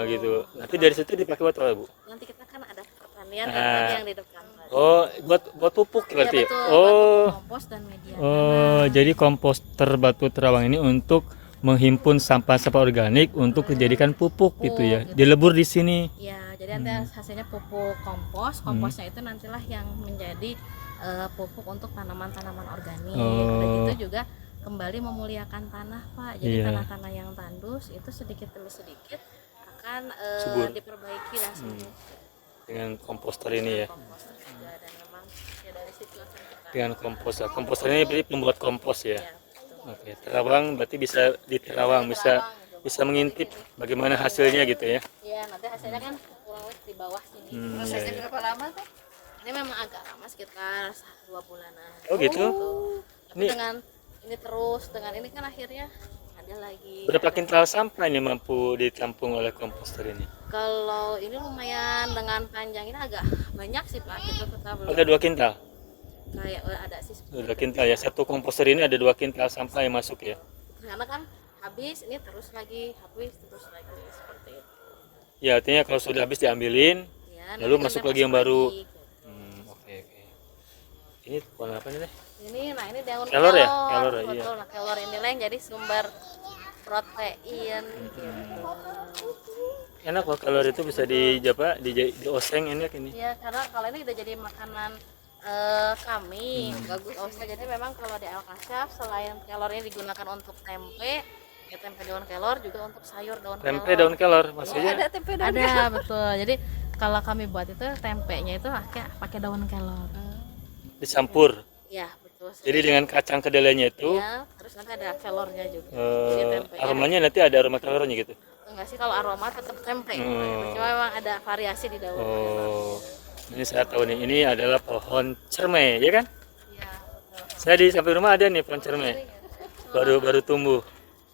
Gitu. Nanti dari situ dipakai buat apa, Bu? Nanti kita kan ada pertanian Ah. tadi yang di depan tadi. Oh, buat pupuk Iya, berarti. betul, Oh. buat kompos dan media Oh, jadi komposter batu terawang ini untuk menghimpun sampah-sampah organik untuk dijadikan pupuk gitu ya. Dilebur di sini. ya jadi nanti hasilnya pupuk komposnya itu nantilah yang menjadi pupuk untuk tanaman-tanaman organik. Udah gitu juga kembali memuliakan tanah Pak, jadi Iya. tanah-tanah yang tandus itu sedikit demi sedikit akan Subur. diperbaiki dan subur. Dengan komposter ini ya. Komposter juga dan memang ya dari situ akan kita Dengan komposter. Komposter ini berarti pembuat kompos ya. ya, betul. Oke, terawang berarti bisa di terawang bisa mengintip bagaimana hasilnya gitu ya. Ya nanti hasilnya kan kurang lebih di bawah sini. Prosesnya Iya. berapa lama tuh? Ini memang agak lama sekitar 2 bulanan. Oh gitu. Tapi Ini- dengan ini terus dengan ini kan akhirnya ada lagi. Berapa kintal sampah ini mampu ditampung oleh komposter ini? Kalau ini lumayan dengan panjang ini agak banyak sih Pak. Kita belum Ada 2 kintal. kayak ada sih. 2 kintal ya. Satu komposter ini ada 2 kintal sampah yang masuk ya. Karena kan habis ini terus lagi seperti itu. Ya artinya kalau sudah habis diambilin, Ya, lalu nanti masuk kita lagi yang baru. gitu. Oke. Ini warna apa nih teh? Ini ini daun Kelor ya? kelor, Kelor ya, betul. iya. Nah, kelor ini lah yang jadi sumber protein gitu. Enak loh kalau itu bisa dioseng enak ini. Ya karena kalau ini udah jadi makanan kami bagus osnya. Jadi memang kalau di Al-Kasyaf selain kelornya digunakan untuk tempe, ya tempe daun kelor juga untuk sayur daun Tempe kelor. daun kelor maksudnya. Ada tempe daun Ada betul. Jadi kalau kami buat itu tempenya itu pakai daun kelor. Dicampur. Ya betul. Jadi dengan kacang kedelainya itu Ya, terus nanti ada kelornya juga. Jadi tempenya aromanya nanti ada aroma kelornya gitu. enggak sih kalau aroma tetap tempe. Cuma memang ada variasi di daun. Oh, ini saya tahu nih, ini adalah pohon cermai, ya kan? Iya, betul. Saya di samping rumah ada nih pohon cermai, baru tumbuh.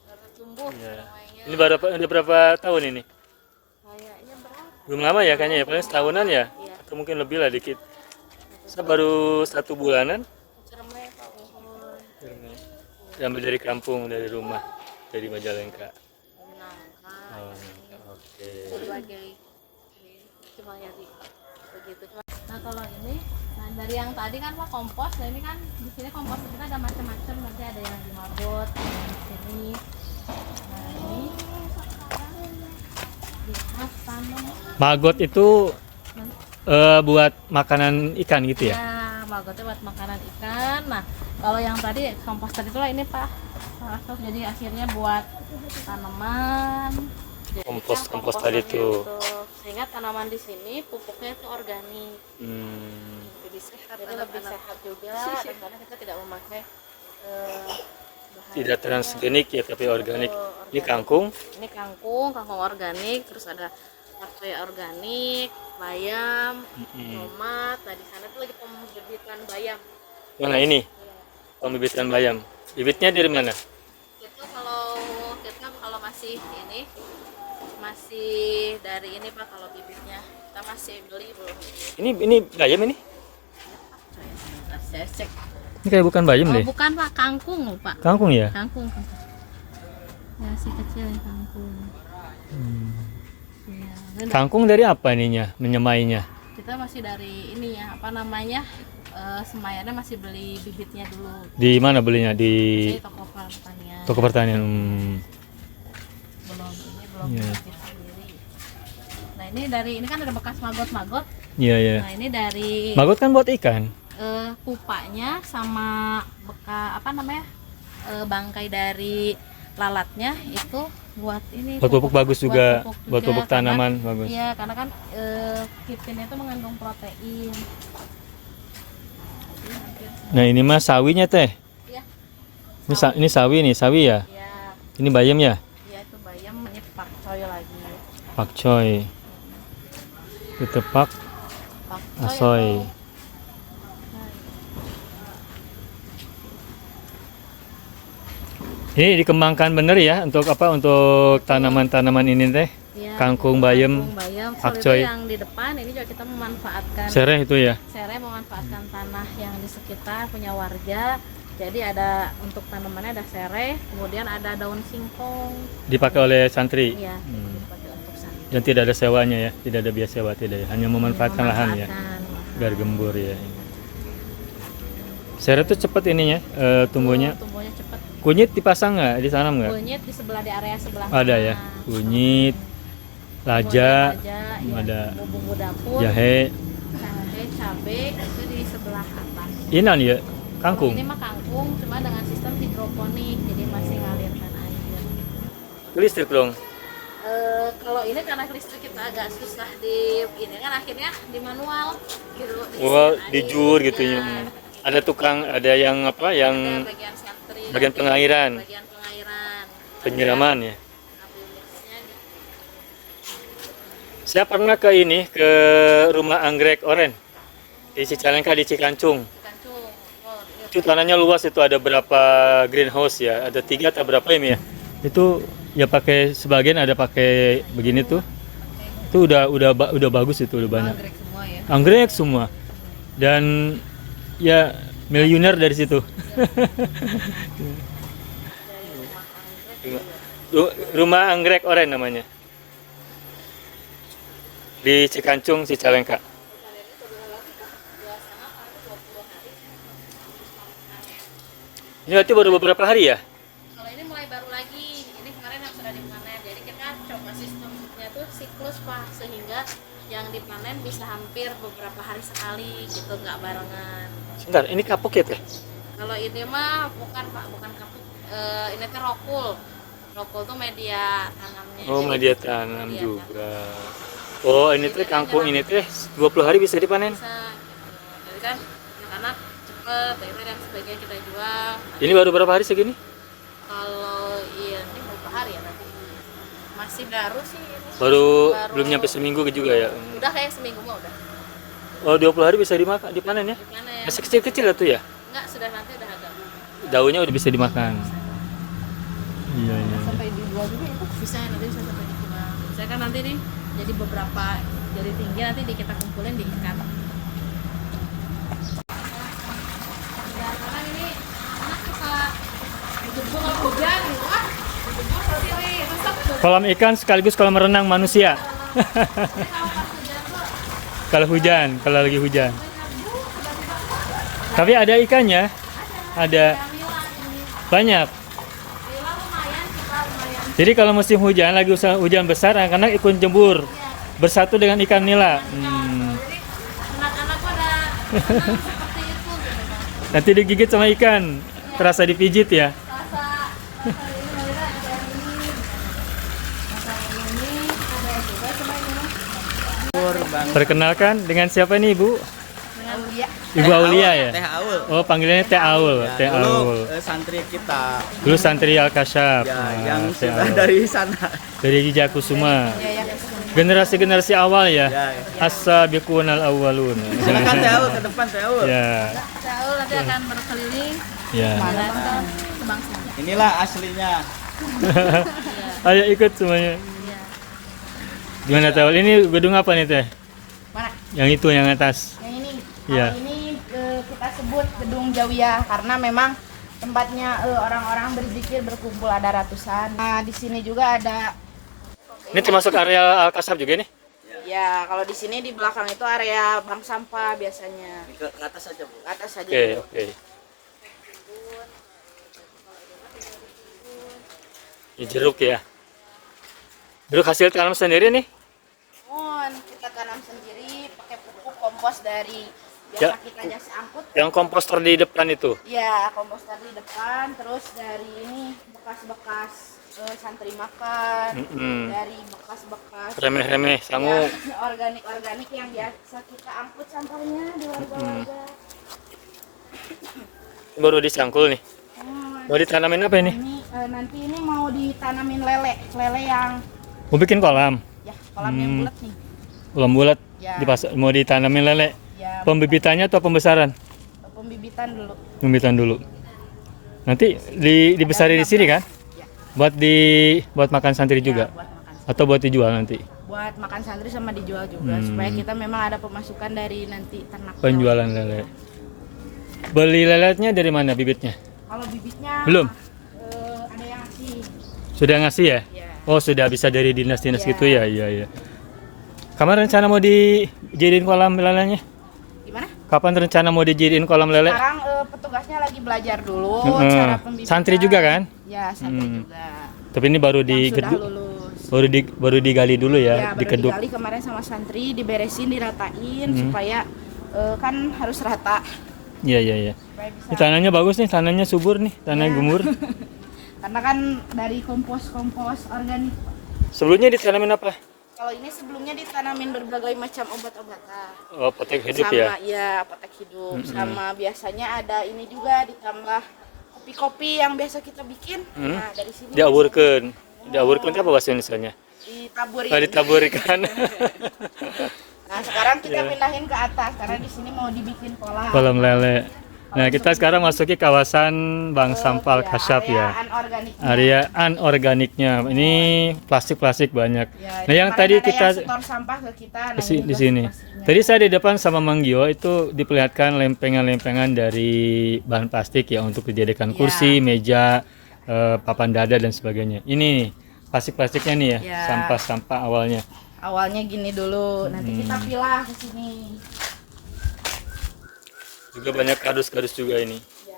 Baru tumbuh Ya. namanya. Ini udah berapa tahun ini? Kayaknya berapa? Belum lama ya kayaknya ya, paling setahunan ya, Iya. atau mungkin lebih lah dikit. Saya baru 1 bulanan. Cermai Pak Uhun. Diambil dari kampung, dari rumah, dari Majalengka. Nangka. Oh, oke. Sebagai cuma ya begitu. Nah kalau ini dari yang tadi kan Pak kompos, nah ini kan di sini kompos kita ada macam-macam, nanti ada yang di magot, ada yang di sini. Nah ini kita tanam. Magot itu buat makanan ikan gitu ya? Ya, magotnya buat makanan ikan. Nah, kalau yang tadi kompos tadi itulah ini Pak. Jadi akhirnya buat tanaman. Jadi Kompos kan tadi tuh. Sehingga tanaman di sini pupuknya itu organik. Lebih sehat. Jadi lebih sehat juga. Dan karena kita tidak memakai bahan Tidak transgenik ya, tapi organik. Betul, Ini organik. kangkung. Ini kangkung organik, terus ada pakcoy organik, bayam, tomat. Nah di sana tuh lagi pembibitan bayam. Mana ini? Pembibitan bayam. Bibitnya dari mana? Itu kalau kita kalau masih ini masih dari ini Pak, kalau bibitnya kita masih beli belum Ini bayam ini? saya cek. Ini kayak bukan bayam Oh deh. bukan Pak, kangkung Pak, Kangkung ya? kangkung ya si kecil ya kangkung. Ya, dan Kangkung dari apa ininya? Menyemainya? kita masih dari ini ya apa namanya semayannya masih beli bibitnya dulu Di mana belinya? Di di toko pertanian. toko pertanian. Belum Iya. bibit sendiri. Nah ini dari ini kan ada bekas magot-magot. Iya ya. Nah ini dari Magot kan buat ikan. pupanya sama bekas apa namanya bangkai dari lalatnya itu buat ini Buat pupuk bagus juga. Buat pupuk karena- tanaman bagus. Iya karena kan kitin itu mengandung protein. Nah ini mah sawinya teh. Iya. Ini sawi nih, sawi ya. Iya, Ini bayam ya. iya itu bayam ini pakcoy lagi. Pakcoy. Ketepak Pakcoy asoy. atau- Ini dikembangkan bener ya untuk apa? Untuk tanaman-tanaman ini teh. Iya, Kangkung, bayam, kangkung, bayam. Soal pakcoy. itu yang di depan ini juga kita memanfaatkan Sereh itu ya. Sereh memanfaatkan tanah yang di sekitar punya warga. Jadi ada untuk tanamannya ada sereh, kemudian ada daun singkong. Dipakai oleh santri. Iya, dipakai untuk santri. Dan tidak ada sewanya ya, tidak ada biaya sewa tidak ya. Hanya memanfaatkan lahan ya. Memanfaatkan lahan. Biar gembur ya. Sereh itu cepat ininya tumbuhnya. Tumbuhnya cepat. Kunyit dipasang nggak? Ditanam nggak? Kunyit di sebelah di area sebelah Ada sana. ya. Kunyit, Kemudian laja, ya, ada bumbu dapur, jahe. cabe itu di sebelah atas. Ini ya, kangkung. Ini mah kangkung, cuma dengan sistem hidroponik, jadi masih ngalirkan air. Listrik dong. Kalau ini karena listrik kita agak susah di ini kan akhirnya di manual gitu. Wah, diisiin dijur air. gitu ya. Ya, Ada tukang, ada yang apa? ada Yang bagian santri, bagian nanti pengairan. bagian pengairan, penyiraman ya. Habisnya di Saya pernah ke ini, ke rumah anggrek oren di Cicalengka di Cikancung. Kancung. Oh, iya. Itu tanahnya luas, itu ada berapa greenhouse ya, ada 3 atau berapa ini ya. Itu ya pakai sebagian ada pakai begini tuh. Itu udah bagus itu, udah banyak. Anggrek semua ya. Anggrek semua. Dan ya miliuner dari situ. Rumah anggrek oren namanya. Di Cikancung, Cicalengka. Ini berarti baru beberapa hari ya? Kalau ini mulai baru lagi, ini kemarin yang sudah dipanen. Jadi kita coba sistemnya tuh siklus Pak, sehingga yang dipanen bisa hampir beberapa hari sekali gitu, nggak barengan. Sebentar, ini kapuk ya teh? Kalau ini mah bukan Pak, bukan kapuk. Ini tuh rokul. Rokul tuh media tanamnya. Oh, Jadi media tanam media juga. Oh, ini teh kangkung ini teh 20 hari bisa dipanen. bisa. Jadi kan anak-anak cepet, dan sebagainya kita jual. Ini baru berapa hari segini? Kalau iya ini berapa hari ya nanti? Masih baru sih ini. Baru belum nyampe seminggu juga ya. Udah kayak seminggu mah udah. Oh, 20 hari bisa dipanen ya? Gimana ya? Masih kecil-kecil itu ya? Enggak, sudah nanti udah agak Daunnya udah bisa dimakan. Iya, iya. Sampai dijual juga itu. bisa nanti bisa sampai dijual. Saya kan nanti nih jadi beberapa jadi tinggi nanti kita kumpulin diikat. Ya, karena ini anak suka jebol kalau hujan gitu ah. Jebol ke sini rusak tuh. Kolam ikan sekaligus kolam renang manusia. Jadi kalau pas hujan tuh Kalau hujan, kalau lagi hujan. tiba-tiba Tapi ada ikannya, ada banyak. Jadi kalau musim hujan lagi hujan besar, anak-anak ikut jembur bersatu dengan ikan nila. Anak-anak pada seperti itu gitu. Nanti digigit sama ikan, terasa dipijit ya. Perkenalkan, dengan siapa nih Ibu? Dengan dia Ibu Aulia ya? Teh Aul. Oh, panggilannya Teh Aul. Ya, Teh dulu Aul. santri kita Dulu santri Al-Kasyaf. ya, Nah, yang Teh sudah Aul. dari sana. Dari Jijakusuma. ya Generasi-generasi awal ya. Ya, As-sabiqunal awwalun. silakan Teh Aul ke depan Teh Aul. Ya, Saul nanti akan berkeliling ya. datang ke bangsanya. Inilah aslinya. Ayo ikut semuanya. Gimana Taul? Ini gedung apa nih Teh? Mana? Yang itu yang atas. Yang ini. Iya. Kalau ini kita sebut gedung Jawiyah karena memang tempatnya orang-orang berzikir berkumpul ada ratusan. Nah, di sini juga ada Ini termasuk area Al-Kasyaf juga nih? ya kalau di sini di belakang itu area bank sampah biasanya. Ke atas saja, Bu. Ke atas saja. Oke, dulu. oke. Ini jeruk ya. Jeruk hasil tanam sendiri nih? Kita tanam sendiri pakai pupuk kompos dari Ya. biasa kita jas angkut. Yang komposter di depan itu. Ya, komposter di depan, terus dari ini bekas-bekas santri makan, dari bekas-bekas Remeh-remeh, sangu. ya, organik-organik yang biasa kita angkut sampahnya di warga-warga. Baru disangkul nih. Mau ditanamin apa ini? Ini nanti ini mau ditanamin lele yang Mau bikin kolam. ya kolam yang bulat nih. Kolam bulat. Ya. Mau ditanamin lele. Ya, Pembibitannya atau pembesaran? pembibitan dulu. Pembibitan dulu. Nanti dibesarin di sini kan? Ya. Buat makan santri juga. Ya, buat makan. Atau buat dijual nanti? Buat makan santri sama dijual juga supaya kita memang ada pemasukan dari nanti ternak. Penjualan lele. Beli leletnya dari mana bibitnya? Kalau bibitnya Belum? ada yang ngasih. Sudah ngasih ya? Ya. Oh, sudah bisa dari dinas-dinas Iya. gitu ya? Iya, iya. Kapan rencana mau dijadiin kolam lelenya? Gimana? Kapan rencana mau dijadiin kolam lele? Sekarang petugasnya lagi belajar dulu Heeh. cara pembibitan. Santri juga kan? Ya, santri juga. Tapi ini baru Yang sudah lulus. baru digali dulu Ya, ya, baru dikeduk. digali kemarin sama santri, diberesin, diratain supaya kan harus rata. Iya, iya, iya. Supaya bisa. Ini tanahnya bagus nih, tanahnya subur nih, tanah Ya. gumur. Karena kan dari kompos organik. Sebelumnya ditanamin apa? Kalau ini sebelumnya ditanamin berbagai macam obat-obatan. Oh, potek hidup Sama ya. apotek hidup. Sama biasanya ada ini juga ditambah kopi-kopi yang biasa kita bikin. Nah, dari sini Diaburkeun. Diaburkeun itu apa bahasa Indonesianya? ditaburin. Oh, ditaburkan. Nah, sekarang kita pindahin ke atas karena di sini mau dibikin kolam. Kolam lele. Nah, kita sekarang masuki kawasan Bank Sampah Al-Kasyaf ya. Area anorganiknya. Area anorganiknya. Ini plastik-plastik banyak. Ya, Nah, yang kemarin tadi ada kita yang setor sampah ke kita. Nah, di ini sini. plastiknya. Tadi saya di depan sama Mang Gio itu diperlihatkan lempengan-lempengan dari bahan plastik ya untuk dijadikan Ya. kursi, meja, papan dada dan sebagainya. Ini nih, plastik-plastiknya nih ya, Ya. sampah-sampah awalnya. Awalnya gini dulu, nanti kita pilah ke sini. Juga banyak kardus-kardus juga ini. Ya.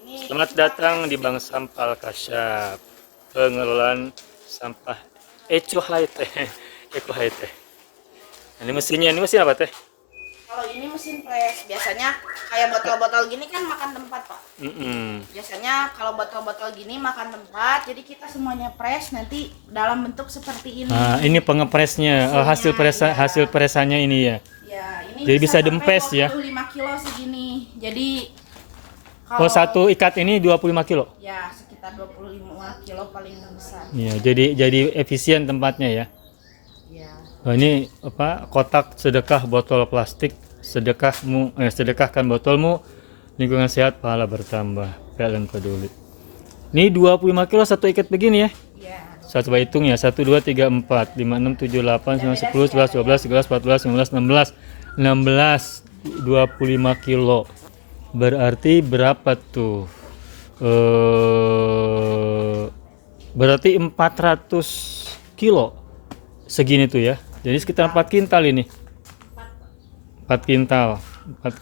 Ini Selamat datang di Bank Sampah Al-Kasyaf. Pengelolaan sampah Eco Teh. Eko Teh. Nah, ini mesinnya, ini mesin apa Teh? kalau ini mesin press, biasanya kayak botol-botol gini kan makan tempat, Pak. Biasanya kalau botol-botol gini makan tempat, jadi kita semuanya press nanti dalam bentuk seperti ini. Nah, ini pengepresnya, hasil Hasilnya, iya. hasil presannya ini ya. Ya, ini Jadi bisa sampai dempes ya? 25 kilo segini. Jadi Oh, satu ikat ini 25 kilo. Ya, sekitar 25 kilo paling besar. Iya, jadi efisien tempatnya ya. Ya. Oh, ini apa? Kotak sedekah botol plastik. Sedekahkan botolmu, lingkungan sehat, pahala bertambah. PLN peduli. Ini 25 kilo satu ikat begini ya. Ya. Saya coba hitung ya. 1 2 3 4 5 6 7 8 9 10 11 12 13 14 15 16 25 kilo. Berarti berapa tuh? Berarti 400 kilo segini tuh ya. Jadi sekitar 4 kintal ini. 4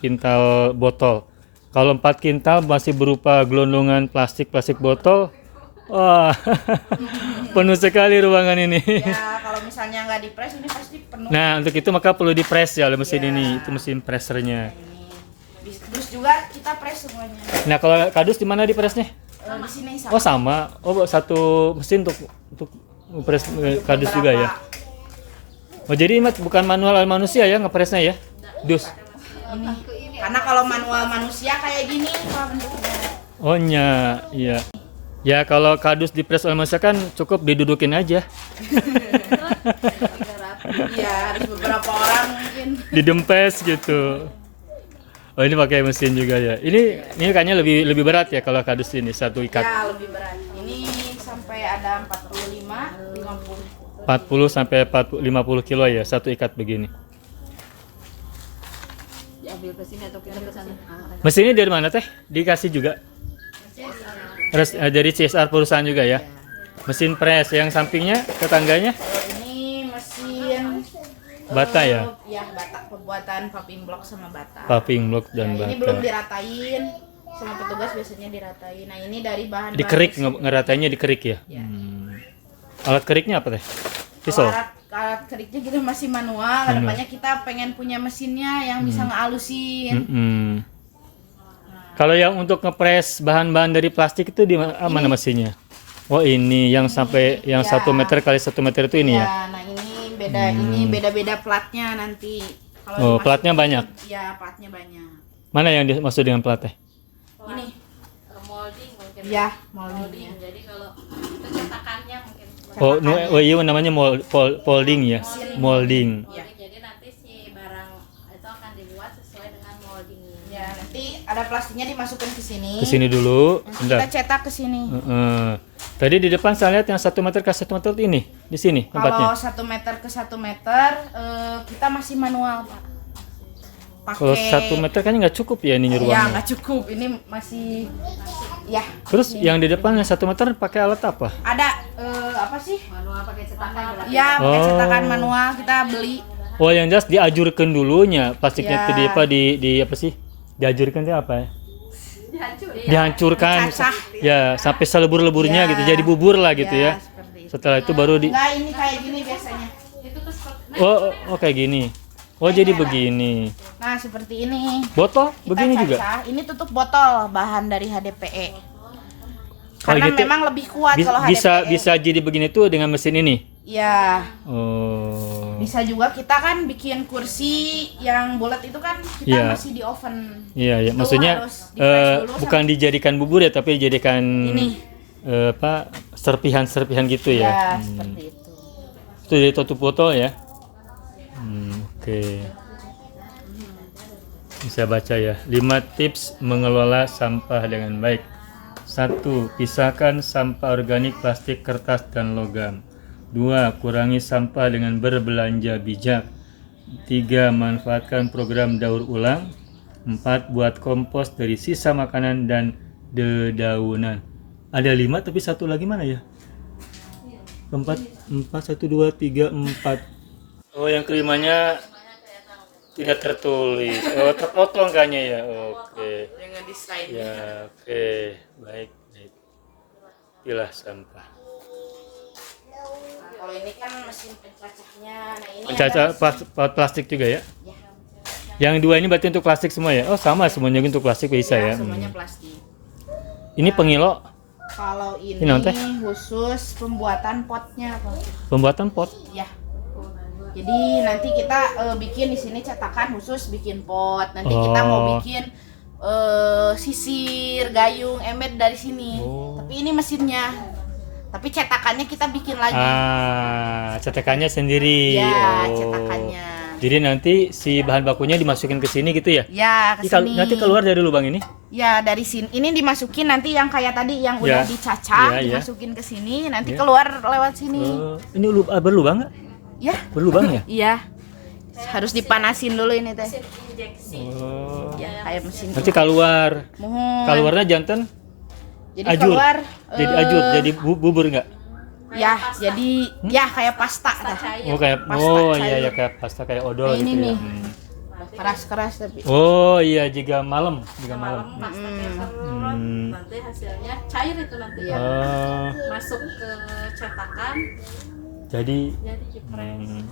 kintal botol. Kalau 4 kintal masih berupa gelondongan plastik botol. Wah, penuh sekali ruangan ini. Ya kalau misalnya nggak dipres ini pasti penuh. Nah, untuk itu maka perlu dipres ya oleh mesin Ya. ini. Itu mesin pressernya. Ini. Terus juga kita press semuanya. Nah, kalau kardus di mana dipresnya? Di sini sama. Oh, sama. Oh, satu mesin untuk ngepres kardus juga ya. Oh, jadi ini bukan manual manusia ya ngepresnya ya? Dus. Ini. Karena kalau manual manusia kayak gini Pak bentuknya. Oh, iya. Ya, kalau kardus dipres oleh manusia kan cukup didudukin aja. Iya, harus beberapa orang mungkin. Didempes gitu. Oh, ini pakai mesin juga ya. Ini kayaknya lebih berat ya kalau kardus ini satu ikat. Ya, lebih berat. Ini sampai ada 45, 50. 40 sampai 50 kilo ya satu ikat begini. Diambil ke sini atau kita ke sana? Mesin ini dari mana teh? Dikasih juga? Dari CSR perusahaan juga ya? Mesin pres yang sampingnya tetangganya Ini mesin bata ya? Ya, bata pembuatan paving block sama bata. Paving block dan Ini belum bata. diratain. Sama petugas biasanya diratain. Nah, ini dari bahan Dikerik, ngeratainya dikerik ya? Alat keriknya apa teh? Pisau? Alat keriknya kita masih manual. Kedepannya kita pengen punya mesinnya yang bisa ngehalusin. Kalau yang untuk ngepres bahan-bahan dari plastik itu di mana mesinnya? Oh, ini yang sampai yang 1 meter kali 1 meter itu ini ya? Nah ini beda-beda platnya nanti. Kalau Oh, dimasukin- platnya banyak. Iya, platnya banyak. Mana yang dimaksud dengan plat teh? Ini. Molding mungkin. Ya, moldingnya. Jadi kalau itu cetakannya mungkin. Oh iya namanya molding ya? Molding. Ya. Jadi nanti si barang itu akan dibuat sesuai dengan moldingnya. Ya, nanti ada plastiknya dimasukkan ke sini. Ke sini dulu. Nanti Bentar. kita cetak ke sini. Tadi di depan saya lihat yang 1 meter ke 1 meter ini, di sini tempatnya. Kalau 1 meter ke 1 meter kita masih manual, Pak. Kalau 1 meter kan nggak cukup ya ini Ya, ruangnya. nggak cukup. Ini masih ya. Terus yang di depan yang 1 meter pakai alat apa? Ada apa sih? Manual pakai cetakan berarti. Ya, pakai Oh. cetakan manual kita beli. Oh, yang jelas diajurkan dulunya plastiknya Ya. itu di apa sih? Diajurkan itu apa ya? Dihancurkan. Dicacah. Ya, sampai selebur-leburnya Ya. gitu. Jadi bubur lah gitu ya. Seperti itu. Setelah itu baru di Enggak, ini kayak gini biasanya. Itu tuh seperti Oh, kayak gini. Oh, jadi begini. Nah, seperti ini. Botol Kita begini juga. cacah. Ini tutup botol bahan dari HDPE. Karena gitu. memang lebih kuat kalau HDPE. Bisa jadi begini tuh dengan mesin ini. Ya, Oh. bisa juga kita kan bikin kursi yang bulat itu kan kita Iya. masih di oven. Iya, ya. Itu Maksudnya harus di-press dulu bukan dijadikan bubur ya, tapi dijadikan Ini. apa? Serpihan-serpihan gitu ya. Ya, seperti itu. Itu dari tutup botol ya. Oke. Bisa baca ya. 5 tips mengelola sampah dengan baik. 1. Pisahkan sampah organik, plastik, kertas, dan logam. 2. Kurangi sampah dengan berbelanja bijak. 3. Manfaatkan program daur ulang. 4. Buat kompos dari sisa makanan dan dedaunan. Ada 5 tapi satu lagi mana ya? 4, 1, 2, 3, 4. Oh, yang kelimanya tidak tertulis. Oh, terpotong kayaknya ya. Oke. Dengan desain. Ya, oke. Baik. Pilah sampah. Nah, kalau ini kan mesin pencacahnya. Nah, ini Pencacah ada mesin- plastik juga ya? Ya, Yang 2 ini berarti untuk plastik semua ya? Oh, sama semuanya untuk plastik bisa ya. semuanya plastik. Ini pengilo Kalau ini Ini nanti? khusus pembuatan potnya, Pak. pembuatan pot. Ya. Jadi nanti kita bikin di sini cetakan khusus bikin pot. Nanti kita mau Oh. bikin sisir, gayung, ember dari sini. Oh. Tapi ini mesinnya. Tapi cetakannya kita bikin lagi. Cetakannya sendiri. Ya, Oh. cetakannya. Jadi nanti si bahan bakunya dimasukin ke sini gitu ya? Ya, ke Ini sini. nanti keluar dari lubang ini? Ya, dari sini. Ini dimasukin nanti yang kayak tadi yang Ya. udah dicacah, Ya, ya. dimasukin ke sini, nanti Ya. keluar lewat sini. Ini berlubang nggak? Ya, Berlubang ya? iya. Harus dipanasin dulu ini teh. injeksi. Oh. Ya, kayak mesin. Nanti keluar. Mohon. Keluarnya jantan Jadi ajur. keluar Jadi ajur, jadi bubur nggak? ya, jadi ya kayak pasta dah. Cair. Oh kayak Pasta oh cair. iya ya kayak pasta kayak odol Nah, ini gitu ya. nih. keras-keras tapi. Oh iya, jika malam. malam pas teh serut, nanti hasilnya cair itu nanti ya. Oh, Masuk ke cetakan jadi jadi dipres.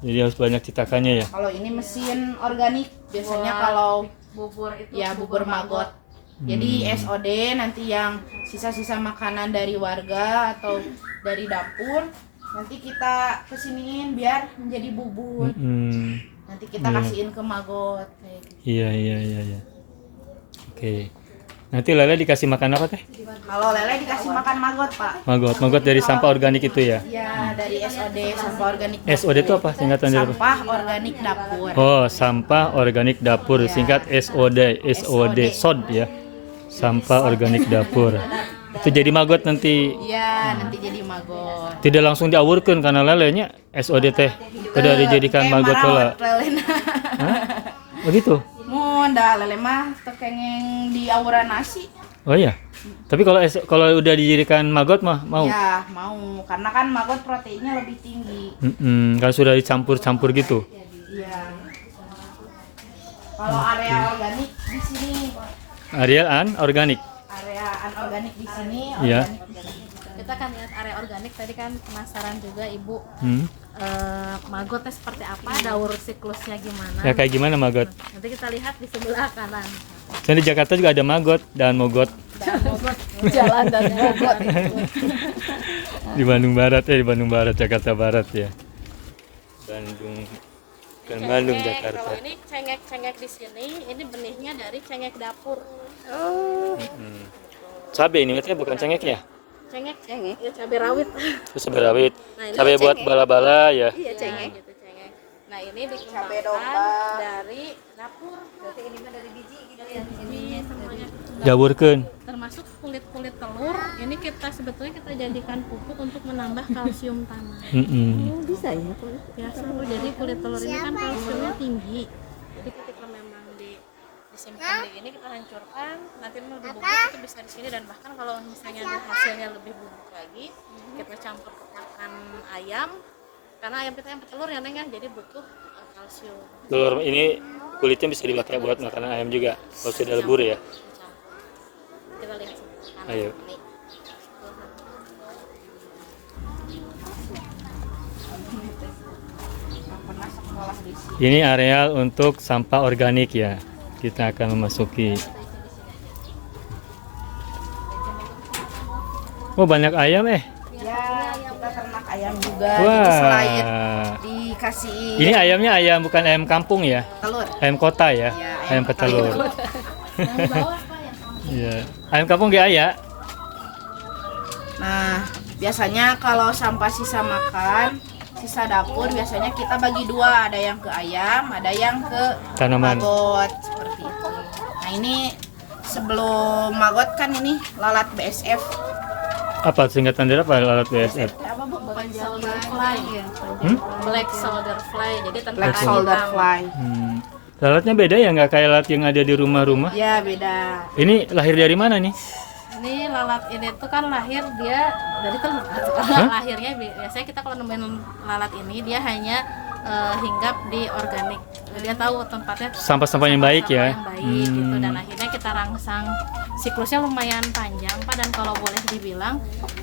jadi harus banyak cetakannya ya. Kalau ini mesin organik biasanya Buat kalau Bubur itu ya bubur maggot. Jadi SOD nanti yang sisa-sisa makanan dari warga atau dari dapur nanti kita kesiniin biar menjadi bubur. Nanti kita kasihin ke maggot kayak gitu. Iya. Oke. Nanti lele dikasih makan apa teh? Kalau lele dikasih makan maggot, Pak. Maggot dari sampah organik itu ya. Ya, dari SOD sampah organik. SOD itu apa singkatan dari apa? Sampah organik dapur. Oh, sampah organik dapur, singkat SOD, SOD ya. Sampah organik dapur. Itu jadi maggot nanti. Iya, nanti jadi maggot. Tidak langsung diawurkeun karena lelenya SOD teh udah dijadikan maggot heula. Hah? Begitu. Mun da lele mah tekengeng di awuran nasi. Oh iya. Tapi kalau udah dijadikan maggot mah mau. Ya, mau. Karena kan maggot proteinnya lebih tinggi. Kalau sudah dicampur-campur gitu. Iya. Kalau area organik di sini, Pak. Area organik. Area anorganik di sini, Iya. organik di sini. Kita kan lihat area organik tadi kan penasaran juga Ibu. Maggotnya seperti apa, daur siklusnya gimana. Ya kayak gimana maggot? Nanti kita lihat di sebelah kanan. Soalnya di Jakarta juga ada maggot dan mogot. Jalan dan mogot. Di Bandung Barat, Jakarta Barat ya. Bandung, Jakarta. Kalau ini cengek di sini, ini benihnya dari cengek dapur. Cabai ini katanya bukan cengek ya? Cengek, ya cabai rawit. Terus cabai rawit. Nah, ini Cabai buat bala-bala ya. Iya cengek. Gitu, cengek. Nah ini Cabai dikembangkan domba. dari dapur. Berarti ini mah dari biji gitu ya. Ini semuanya. Jawurkeun. Termasuk kulit telur. Ini kita sebetulnya kita jadikan pupuk untuk menambah kalsium tanah. Bisa ya? Ya seru. Jadi kulit telur ini kan kalsiumnya tinggi. Jadi ketika memang disimpan di ini kita hancurkan, nanti lebih bubuk itu bisa di sini dan bahkan kalau misalnya hasilnya lebih bubuk lagi, kita campur ke pakan ayam. Karena ayam kita yang petelur ya Neng ya, jadi butuh kalsium. Telur ini kulitnya bisa dipakai buat makanan ayam juga. Kalau sudah lebur ya. Kita lihat sebelah kanan. Ayo. Nih. Pernah sekolah di sini. Ini areal untuk sampah organik ya. Kita akan memasuki. Oh banyak ayam Ya, kita ternak ayam juga. Jadi Wah. selain dikasih Ini ayamnya ayam bukan ayam kampung ya. telur. Ayam kota ya. Iya, Ayam petelur. Yang di bawah apa yang Iya. Ayam kampung gak aya. Nah, biasanya kalau sampah sisa makan, sisa dapur biasanya kita bagi dua, ada yang ke ayam, ada yang ke Tanaman. maggot seperti itu. Nah, ini sebelum maggot kan ini lalat BSF. Apa singkatan dari apa lalat BSF? Apa Bu? Black soldier fly. Black soldier fly. Jadi Black tentara soldier hitam. fly. Lalatnya beda ya, nggak kayak lalat yang ada di rumah-rumah. Ya, beda. Ini lahir dari mana nih? Ini lalat ini tuh kan lahir dia dari telur. Lahirnya biasanya kita kalau nemuin lalat ini dia hanya hinggap di organik. Dia tahu tempatnya Sampah-sampah yang baik ya. yang baik gitu dan akhirnya kita rangsang siklusnya lumayan panjang Pak dan kalau boleh dibilang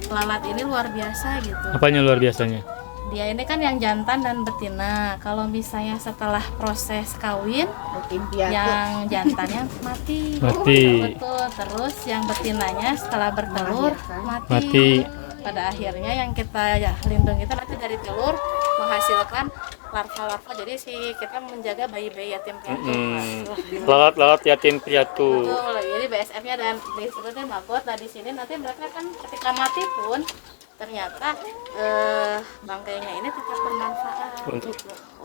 lalat ini luar biasa gitu. Apanya luar biasanya? Dia ini kan yang jantan dan betina. Kalau misalnya setelah proses kawin Tim piatu. yang jantannya mati. Mati. Betul. Terus yang betinanya setelah bertelur Mati. Pada akhirnya yang kita lindungi itu nanti dari telur menghasilkan larva-larva. Jadi kita menjaga bayi-bayi yatim piatu. Lalat-lalat yatim piatu. Betul. Jadi BSF-nya dan disebutnya maggot. Nah di sini nanti mereka kan ketika mati pun ternyata bangkainya ini tetap bermanfaat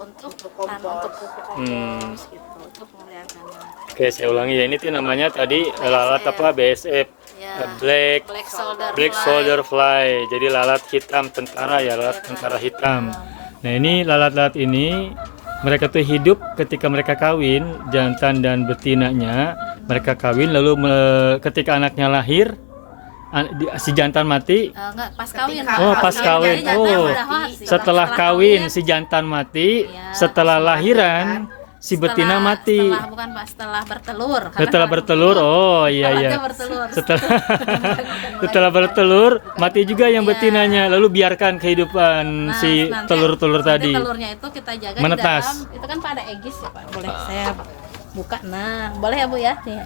untuk pupuk kompos gitu, untuk pemberian tanah. Oke, saya ulangi ya. Ini tuh namanya tadi lalat apa BSF. Ya. Black Black soldier fly. Jadi lalat hitam tentara ya, lalat tentara hitam. Nah, ini lalat-lalat ini mereka tuh hidup ketika mereka kawin, jantan dan betinanya mereka kawin lalu ketika anaknya lahir si jantan mati. Enggak, pas kawin. Oh, pas kawin. Jadi jantannya Oh, udah mati. setelah kawin si jantan mati, Iya. setelah lahiran si betina mati. Setelah bukan Pak, setelah bertelur. Karena Setelah kalau bertelur, oh iya kalau iya. dia bertelur. Setelah setelah bertelur mati juga yang Iya. betinanya. Lalu biarkan kehidupan Nah, si nanti- telur-telur nanti tadi. telurnya itu kita jaga Menetas. di dalam. Itu kan pada egis ya Pak. Boleh saya buka. Nah, boleh ya Bu ya. Nih.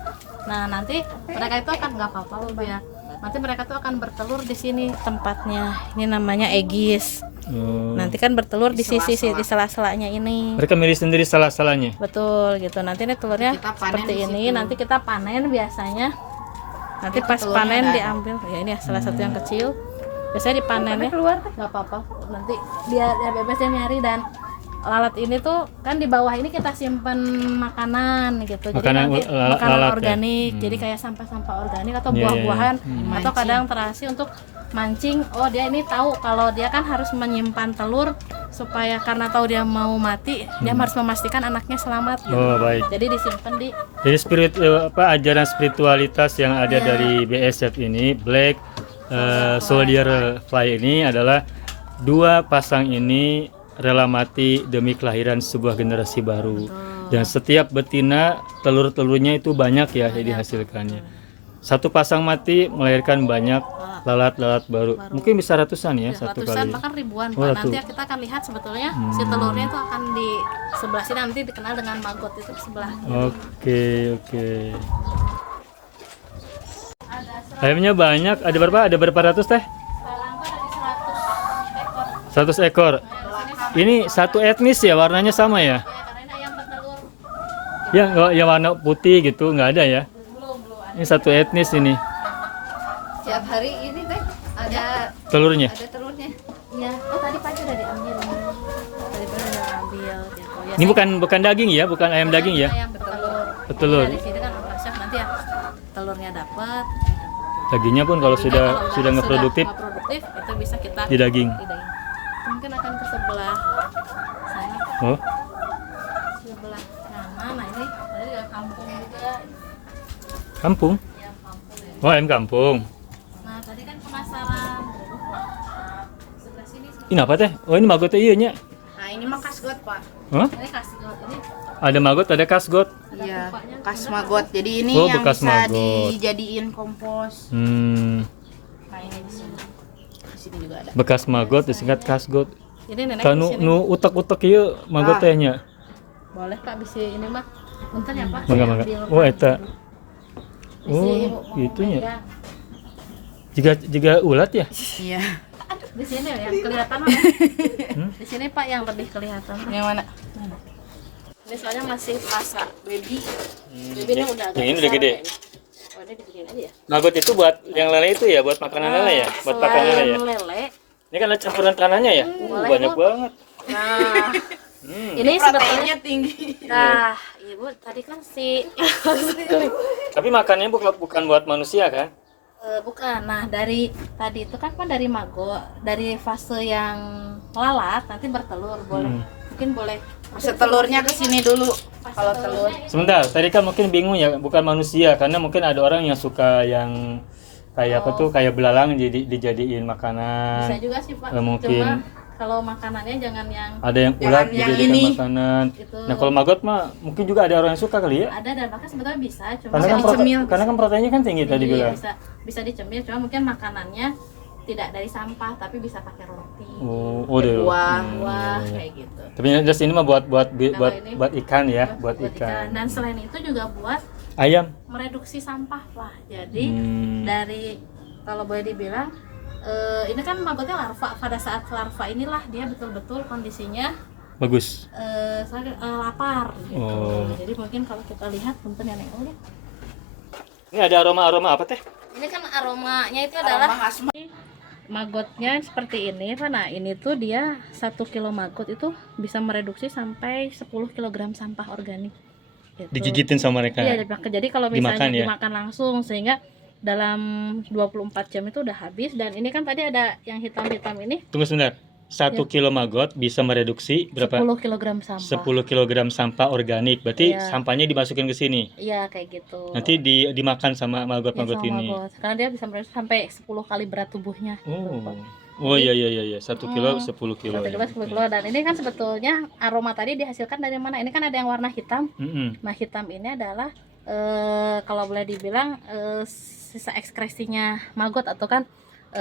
Nah, nanti mereka itu akan nggak apa-apa Bu ya. Nanti mereka tuh akan bertelur di sini tempatnya. Ini namanya egis. Oh. Nanti kan bertelur di sisi di sela-selanya ini. Mereka milih sendiri salah-salahnya. Betul gitu. Nanti nih telurnya Kita panen seperti di ini. situ. Nanti kita panen biasanya. Nanti Itu pas telurnya panen ada. diambil. Ya ini ya, salah satu yang kecil. Biasanya dipanen ya. Keluar nggak apa-apa. Nanti biar ya bebas dia nyari dan lalat ini tuh kan di bawah ini kita simpan makanan gitu. Jadi Makanan nanti lalat makanan ya? organik. Jadi kayak sampah-sampah organik atau Iya, iya, iya. buah-buahan atau kadang terasi untuk mancing. Oh, dia ini tahu kalau dia kan harus menyimpan telur supaya karena tahu dia mau mati, dia harus memastikan anaknya selamat gitu. Oh, baik. Jadi disimpan di Jadi ajaran spiritualitas yang ada dari BSF ini, Black Soldier Fly ini adalah dua pasang ini rela mati demi kelahiran sebuah generasi baru. Dan setiap betina telur-telurnya itu banyak ya yang dihasilkannya. Satu pasang mati melahirkan banyak lalat-lalat baru. Mungkin bisa ratusan ya satu ratusan kali. bahkan ribuan Oh, Pak. ratu. Nanti kita akan lihat sebetulnya si telurnya itu akan di sebelah sini nanti dikenal dengan maggot itu di sebelah. Oke, oke. Ayamnya banyak. Ada berapa? Ada berapa ratus teh? Sekarang tuh ada di 100 ekor. 100 ekor. Ini satu etnis ya, warnanya sama ya? Ya, karena ini ayam bertelur. Ya, nggak yang warna putih gitu nggak ada ya? Belum ada. Ini satu etnis ini Tiap hari ini teh ada telurnya. telurnya. Iya. Oh, tadi pagi udah diambil. Tadi pagi udah diambil gitu. Ya, Ini bukan daging ya, bukan ayam daging ya? ayam bertelur. Betelur. Dari sini kan chef nanti ya telurnya dapat. Dagingnya pun kalau sudah nggak produktif nggak produktif itu bisa kita di daging. Mungkin akan ke sebelah sana, Oh, sebelah kanan. Nah ini tadi ada kampung juga. kampung. Ya kampung ya. Oh, ayam kampung. Nah tadi kan penasaran. Sebelah sini. Ini apa teh? Oh, ini magotnya iya nya. Nah, ini mah kasgot, Pak. Hah? Ini kasih ini Ada magot, ada kasgot. Iya, bekas magot. Jadi ini Oh, yang bekas bisa magot. dijadiin kompos. Nah ini di sini. Di sini juga ada. Bekas magot disingkat kasgot. Jadi nenek Kan di sini. nu utek-utek ieu magot tehnya. Boleh Pak bisa ini mah. Punten ya Pak. Mangga, saya mangga. ambil Oh, Pak. eta. Bisa, Oh, Ibu mau gitunya. megang. Juga ulat ya? Iya. Di sini ya kelihatan mana? Di sini Pak yang lebih kelihatan. Yang mana? Ini soalnya masih pasak baby. Babynya udah agak Yang ini udah besar gede. kayaknya. Oh, ini begini aja ya. Magot itu buat yang lele itu ya, buat makanan lele ya, buat pakan lele ya. Selain lele. Ini kan ada campuran tanahnya ya. Boleh, Banyak Bu. banget. Nah, ini sebetulnya. Proteinnya tinggi. Nah, Ibu tadi kan si Tapi makannya bukan buat manusia kan? bukan. Nah, dari tadi itu kan dari maggot, dari fase yang lalat nanti bertelur boleh. Mungkin boleh. Setelurnya ke sini dulu. Kalau telur. Sebentar, tadi kan mungkin bingung ya, bukan manusia karena mungkin ada orang yang suka yang kayak apa tuh, kayak belalang dijadiin Bisa makanan. juga sih Pak. Mungkin. Cuma kalau makanannya jangan yang Ada yang ulat yang dijadikan ini. makanan. itu. Nah, kalau maggot mah mungkin juga ada orang yang suka kali ya. Ada dan bahkan sebetulnya bisa, cuma Karena kan, dicemil. karena kan proteinnya kan tinggi tadi Iya, bilang. bisa dicemil, cuma mungkin makanannya tidak dari sampah tapi bisa pakai roti. Oh, deh. Buah. Wah, kayak gitu. Tapi das ini mah buat ini buat ikan ya, Buat buat ikan. Dan selain itu juga buat Ayam. mereduksi sampah lah. Jadi Hmm. dari kalau boleh dibilang ini kan maggotnya larva. Pada saat larva inilah dia betul-betul kondisinya Bagus. lapar gitu. Oh. Jadi mungkin kalau kita lihat punten ya Neng. Oh, ya. Ini ada aroma-aroma apa teh? Ini kan aromanya itu Aroma adalah khas maggotnya seperti ini Pak. Nah ini tuh dia 1 kilo maggot itu bisa mereduksi sampai 10 kg sampah organik gitu. Digigitin sama mereka. Iya dimakan. Jadi kalau misalnya Dimakan ya? dimakan langsung sehingga dalam 24 jam itu udah habis. Dan ini kan tadi ada yang hitam-hitam ini. Tunggu sebentar. 1 kilo maggot bisa mereduksi berapa? 10 kg sampah. 10 kg sampah organik. Berarti Iya. sampahnya dimasukin ke sini. Iya kayak gitu. Nanti dimakan sama Ya, maggot-maggot sama ini. maggot. Karena dia bisa mereduksi sampai 10 kali berat tubuhnya. Oh. Gitu. Oh iya iya iya, 1 kilo 10 kilo. 1 kilo 10 kilo. Dan ini kan sebetulnya aroma tadi dihasilkan dari mana? Ini kan ada yang warna hitam. Mm-mm. Nah hitam ini adalah kalau boleh dibilang sisa ekskresinya maggot atau kan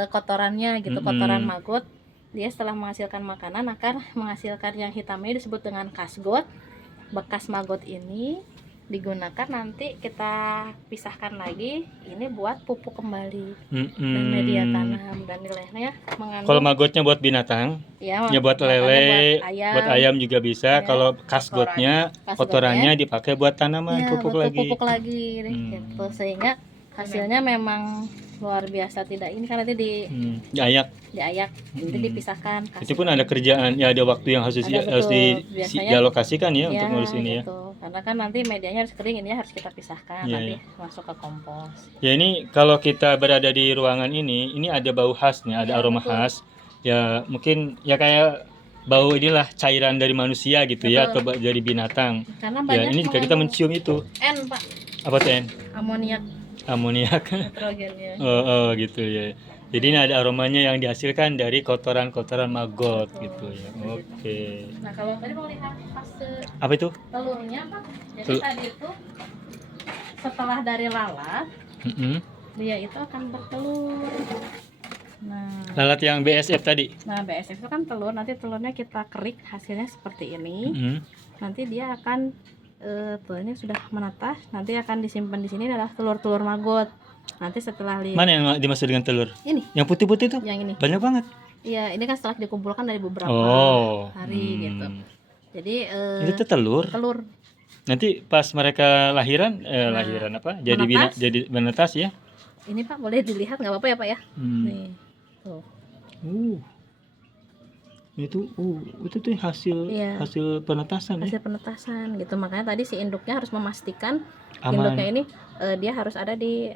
kotorannya gitu, kotoran maggot. Dia setelah menghasilkan makanan akan menghasilkan yang hitam ini disebut dengan kasgot. Bekas maggot ini digunakan nanti kita pisahkan lagi ini buat pupuk kembali dan media tanam dan nilainya mengandung Kalau maggotnya buat binatang, ya, ya buat lele, buat ayam juga bisa. Ya. Kalau kasgotnya, kotorannya dipakai buat tanaman, ya, pupuk buat lagi. pupuk lagi gitu. Sehingga hasilnya memang luar biasa. Tidak ini kan nanti Diayak. diayak nanti dipisahkan Itu pun ada kerjaan, ya ada waktu yang harus Biasanya dialokasikan ya untuk ya, ngurus ini ya. gitu. Karena kan nanti medianya harus kering, ini harus kita pisahkan Iya, nanti iya. masuk ke kompos. Ya ini kalau kita berada di ruangan ini ada bau khasnya, ada Ya, aroma betul. khas. Ya mungkin ya kayak bau inilah cairan dari manusia gitu ya, atau Betul. dari binatang. Karena Ya banyak ini jika kita mencium itu N Pak, apa tuh En? amoniak Amoniak. nitrogennya. Oh gitu ya. Jadi ini ada aromanya yang dihasilkan dari kotoran-kotoran maggot gitu ya. Oke. Nah kalau tadi mau lihat fase Apa itu? telurnya Pak, jadi Telur. tadi itu setelah dari lalat Mm-mm. dia itu akan bertelur. Lalat yang BSF tadi. Nah BSF itu kan telur, nanti telurnya kita kerik hasilnya seperti ini. Mm-mm. Nanti dia akan telurnya sudah menetas, nanti akan disimpan di sini adalah telur-telur maggot. Nanti setelah Mana yang dimaksud dengan telur? ini Yang putih-putih itu? yang ini, Banyak banget. iya ini kan setelah dikumpulkan dari beberapa Oh. hari gitu. Jadi Itu telur. telur Nanti pas mereka lahiran, lahiran apa? Jadi menetas. jadi menetas ya. ini Pak boleh dilihat nggak apa-apa ya Pak ya? Hmm. Nih tuh. Itu tuh hasil Iya. hasil penetasan ya. Hasil penetasan gitu, makanya tadi si induknya harus memastikan Aman. induknya ini dia harus ada di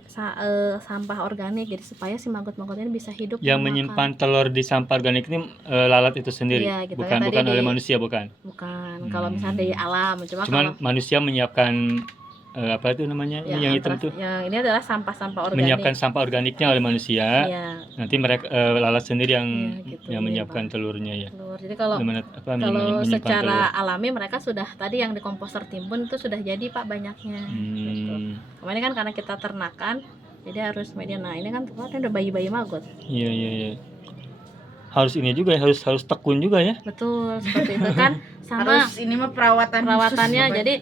sampah organik, jadi supaya si maggot-maggot ini bisa hidup Yang dan menyimpan telur di sampah organik ini lalat itu sendiri. Iya, gitu. Bukan Tadi bukan oleh di- manusia bukan. makan. Bukan kalau misalnya dari alam, Cuman kalau manusia menyiapkan apa itu namanya? yang hitam tuh. yang ini adalah sampah-sampah organik. Menyiapkan sampah organiknya oleh manusia. Iya, Nanti mereka lalat sendiri yang Iya, gitu, yang iya, menyiapkan telurnya ya. telur. Jadi kalau Menyimpan secara telur. alami mereka sudah tadi yang di komposter timbun itu sudah jadi Pak banyaknya. Gitu. Kemarin kan karena kita ternakan, jadi harus media. Nah ini kan telurnya udah bayi-bayi maggot. Iya iya iya. Harus ini juga ya, harus tekun juga ya. Betul, seperti itu kan. Sama Harus ini mah perawatannya perawatannya, khusus, jadi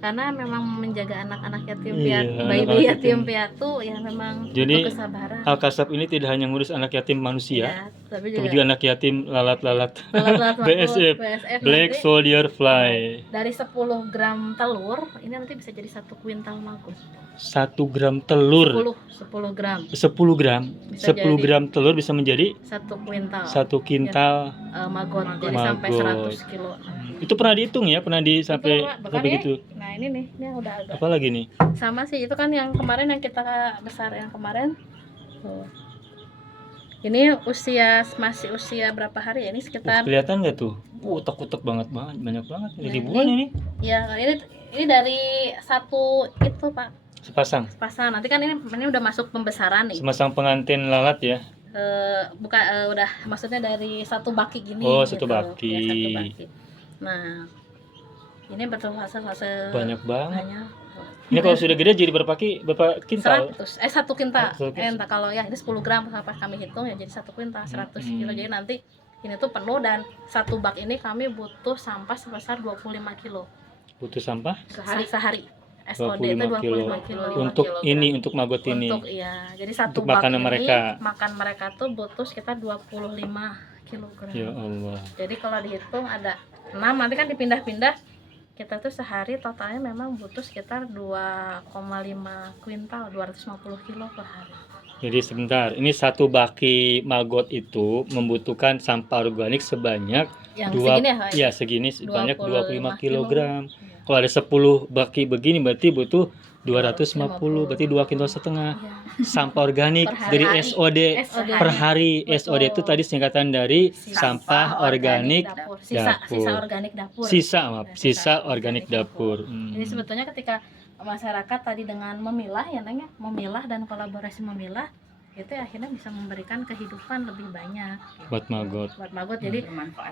karena memang menjaga anak-anak yatim Iya, piatu, anak-anak bayi-bayi yatim. yatim piatu ya memang Jadi, butuh kesabaran. Alkasab ini tidak hanya ngurus anak yatim manusia, Ya, tapi tapi juga juga anak yatim lalat-lalat. lalat-lalat maggot, BSF, Black nanti Soldier Fly. dari 10 gram telur ini nanti bisa jadi 1 kuintal maggot. 1 gram telur. 10 gram 10 gram. Bisa 10 jadi. gram telur bisa menjadi 1 kuintal 1 kintal. maggot. Jadi sampai Maggot. 100 kilo. Itu pernah dihitung ya, pernah sampai Betul, Pak. sampai Makanya, gitu. Nah ini nih, ini udah agak Apa lagi nih? sama sih, itu kan yang kemarin yang kita besar yang kemarin. Tuh. Ini masih usia berapa hari ya? Ini sekitar Kelihatan nggak tuh? Utek-utek banget banyak banget. Nah, Ribuan ini. ya ini dari satu itu Pak Sepasang. pasang. Nanti kan ini udah masuk pembesaran nih. Semasang pengantin lalat ya. Udah maksudnya dari satu baki gini. Oh, satu baki. Ya, satu baki. Nah, ini betul fase Banyak banget. banyak. Ini kalau sudah gede jadi berapa kintal? 100 1 kintal. Satu kintal. Entah kalau ya ini 10 gram sampai kami hitung ya jadi 1 kuintal 100 Hmm. kilo. Jadi nanti ini tuh penuh dan satu bak ini kami butuh sampah sebesar 25 kilo Butuh sampah sehari. SOD itu 25 kilo. 25 kilo. untuk ini, untuk maggot ini. Untuk iya. Jadi satu Untuk bak makanan ini mereka. makan mereka tuh butuh sekitar 25 kilogram. Ya Allah. Jadi kalau dihitung ada 6, nanti kan dipindah-pindah. Kita tuh sehari totalnya memang butuh sekitar 2,5 kuintal, 250 kilo per hari. Jadi sebentar, ini satu baki maggot itu membutuhkan sampah organik sebanyak Yang segini ya, Pak? segini sebanyak 25 25 kilogram. Kalau ada 10 baki begini berarti butuh 250, berarti 2,5 kg. Sampah organik Per hari. dari SOD per hari. SOD itu tadi singkatan dari sampah organik dapur. Sisa organik dapur. Sisa organik dapur. Jadi sebetulnya ketika masyarakat tadi dengan memilah ya Neng ya, memilah dan kolaborasi memilah itu akhirnya bisa memberikan kehidupan lebih banyak gitu. Buat maggot. Jadi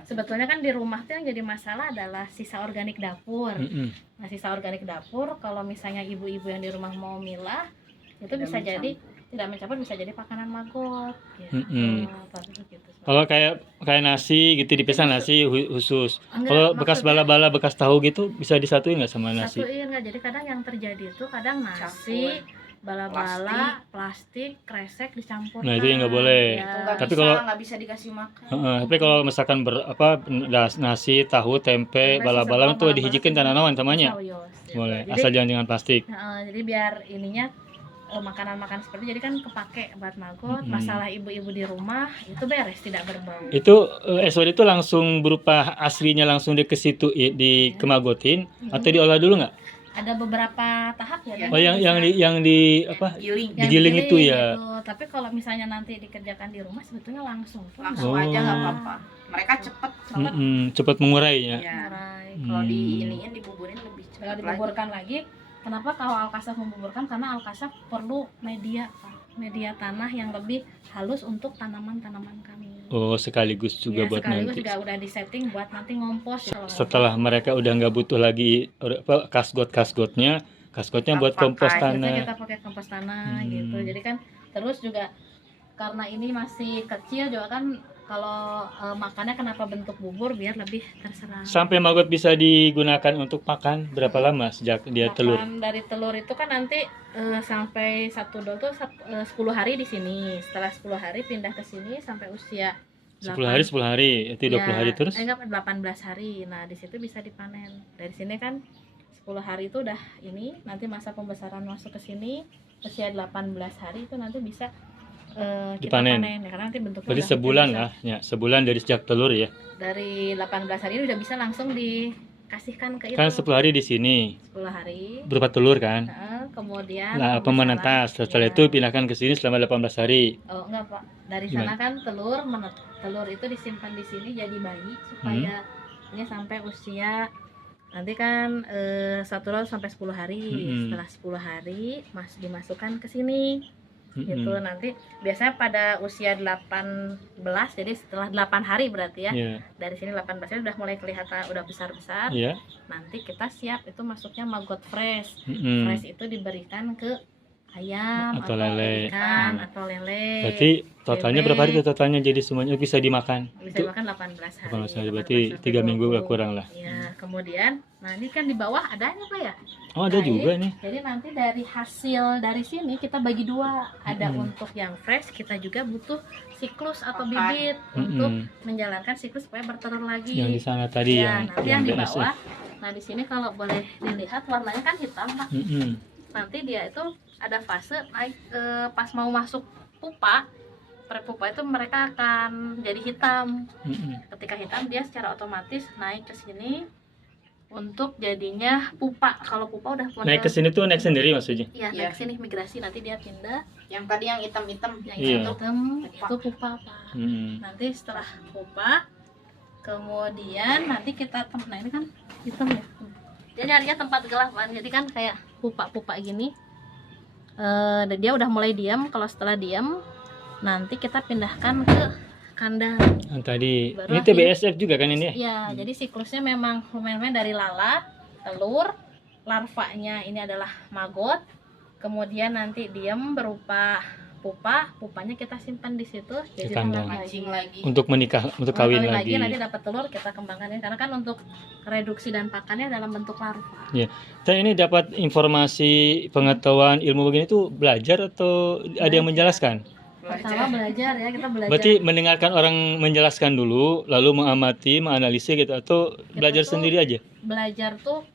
sebetulnya kan di rumah tuh yang jadi masalah adalah sisa organik dapur. Nah, sisa organik dapur kalau misalnya ibu-ibu yang di rumah mau milah itu bisa jadi tidak mencampur, bisa jadi pakanan maggot gitu. Gitu. Kalau kayak nasi gitu dipisah nasi khusus. Enggak, Kalau bekas maksudnya- bala-bala bekas tahu gitu bisa disatuin nggak sama nasi? Satuin nggak, jadi kadang yang terjadi itu kadang nasi bala-bala plastik kresek dicampur. Nah, itu yang nggak boleh. Tapi kalau- nggak bisa dikasih makan. Tapi kalau misalkan nasi, tahu, tempe, bala-bala itu dihijikin tanaman samanya. Boleh, asal jangan dengan plastik. Jadi biar ininya makanan-makanan seperti jadi kan kepake buat maggot. Masalah ibu-ibu di rumah itu beres, tidak berbau. Itu SOD itu langsung berupa aslinya langsung ke situ dikemagotin atau diolah dulu nggak? Ada beberapa tahap ya. Oh, yang di apa? Giling. Digiling itu ya. Gitu. Tapi kalau misalnya nanti dikerjakan di rumah sebetulnya langsung Langsung Oh. aja nggak apa-apa. Mereka cepet. Cepat mengurai ya. Ya. Murai. Kalau diiniin dibuburin lebih Kalau cepat lagi. dibuburkan lagi, kenapa kalau Alkasaf membuburkan? Karena Alkasaf perlu media tanah yang lebih halus untuk tanaman-tanaman kami. Oh, sekaligus juga Ya, buat sekaligus nanti. juga udah disetting buat nanti ngompos. Kalau Setelah mereka udah nggak butuh lagi kasgotnya buat Pakai. kompos Biasanya tanah. kita pakai kompos tanah gitu. Jadi kan terus juga karena ini masih kecil juga kan kalau makannya kenapa bentuk bubur biar lebih terserap. Sampai maggot bisa digunakan untuk makan berapa lama sejak dia telur? Makan dari telur itu kan nanti sampai satu dol tuh 10 hari di sini. Setelah 10 hari pindah ke sini sampai usia 10 hari, itu 20 hari terus? Enggak, 18 hari. Nah, di situ bisa dipanen. Dari sini kan 10 hari itu udah ini, nanti masa pembesaran masuk ke sini, usia 18 hari itu nanti bisa kita Dipanen. panen. Ya, karena nanti bentuknya Berarti udah sebulan bisa. lah, ya sebulan dari sejak telur ya. Dari 18 hari ini udah bisa langsung dikasihkan ke itu. Kan 10 hari di sini 10 hari. berupa telur kan. Kemudian Nah, pembesaran. menetas. Setelah Ya. itu pindahkan ke sini selama 18 hari. Oh enggak Pak, dari Gimana? sana kan telur itu disimpan di sini jadi bayi supaya ini sampai usia nanti kan 1 sampai 10 hari. Setelah 10 hari dimasukkan ke sini. Gitu nanti biasanya pada usia 18, jadi setelah 8 hari berarti ya. Iya. Dari sini 18 hari udah mulai kelihatan udah besar-besar. Iya. Nanti kita siap itu masuknya maggot fresh. Mm-mm. Fresh itu diberikan ke ayam Atau lele. ikan atau lele. Berarti totalnya berapa hari tuh totalnya jadi semuanya bisa dimakan? Bisa makan 18 hari. 18 hari, berarti 3 minggu gak kurang lah. Ya, kemudian nah ini kan di bawah adanya Pak ya. Oh, ada Nah, juga ini- nih. Jadi nanti dari hasil dari sini kita bagi dua. Ada untuk yang fresh, kita juga butuh siklus atau bibit untuk menjalankan siklus supaya bertelur lagi. Yang di sana tadi Ya, nanti yang di BSF. bawah. Nah, di sini kalau boleh dilihat warnanya kan hitam, Pak. Nanti dia itu ada fase naik pas mau masuk pupa. Prepupa itu mereka akan jadi hitam. Ketika hitam dia secara otomatis naik ke sini untuk jadinya pupa. Kalau pupa udah Naik ke sini tuh naik sendiri maksudnya. Iya, Iya. naik ke sini migrasi nanti dia pindah. Yang tadi yang hitam-hitam. Yang Iya. hitam itu pupa, Pak. Nanti setelah pupa kemudian nanti kita nah ini kan hitam ya. Dia nyarinya tempat gelap kan. Jadi kan kayak pupa-pupa gini. Dan dia udah mulai diam. Kalau setelah diam nanti kita pindahkan ke kandang. Yang tadi Baru ini TBSF juga kan ini ya? Ya, jadi siklusnya memang lumayan dari lala, telur, larvanya ini adalah maggot, kemudian nanti diam berupa pupa, pupanya kita simpan di situ, jadi kandang. telur Mancing lagi. Untuk menikah, untuk kawin lagi. nanti dapat telur kita kembangkan ini karena kan untuk reduksi dan pakannya dalam bentuk larva. Saya ini dapat informasi pengetahuan ilmu begini tuh belajar atau ada yang menjelaskan? Pertama belajar ya, kita belajar. Berarti mendengarkan orang menjelaskan dulu, lalu mengamati, menganalisis gitu, atau belajar tuh sendiri aja? Belajar tuh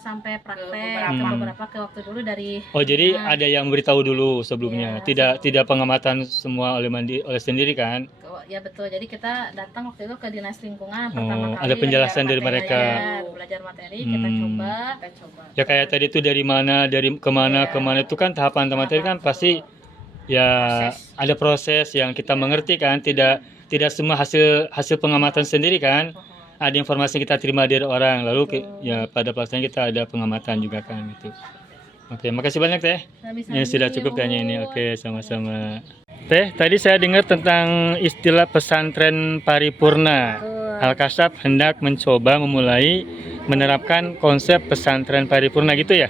sampai praktek ke beberapa ke waktu dulu dari. Oh, jadi Nah, ada yang beritahu dulu sebelumnya. Iya, Tidak pengamatan semua oleh sendiri kan? ya betul. Jadi kita datang waktu itu ke dinas lingkungan pertama kali. Ada penjelasan dari belajar mereka. materi, belajar materi, kita coba. Ya kayak tadi itu dari mana, dari kemana, Iya. kemana itu kan tahapan materi kan pasti ya ada proses yang kita mengerti kan. Tidak semua hasil pengamatan sendiri kan. Ada informasi yang kita terima dari orang, lalu ya pada pelaksanaan kita ada pengamatan juga kan gitu. Oke, makasih banyak Teh. Ini sudah cukup kayaknya ini. Oke, sama-sama. Teh, tadi saya dengar tentang istilah pesantren paripurna. Al-Kasyaf hendak mencoba memulai menerapkan konsep pesantren paripurna gitu ya.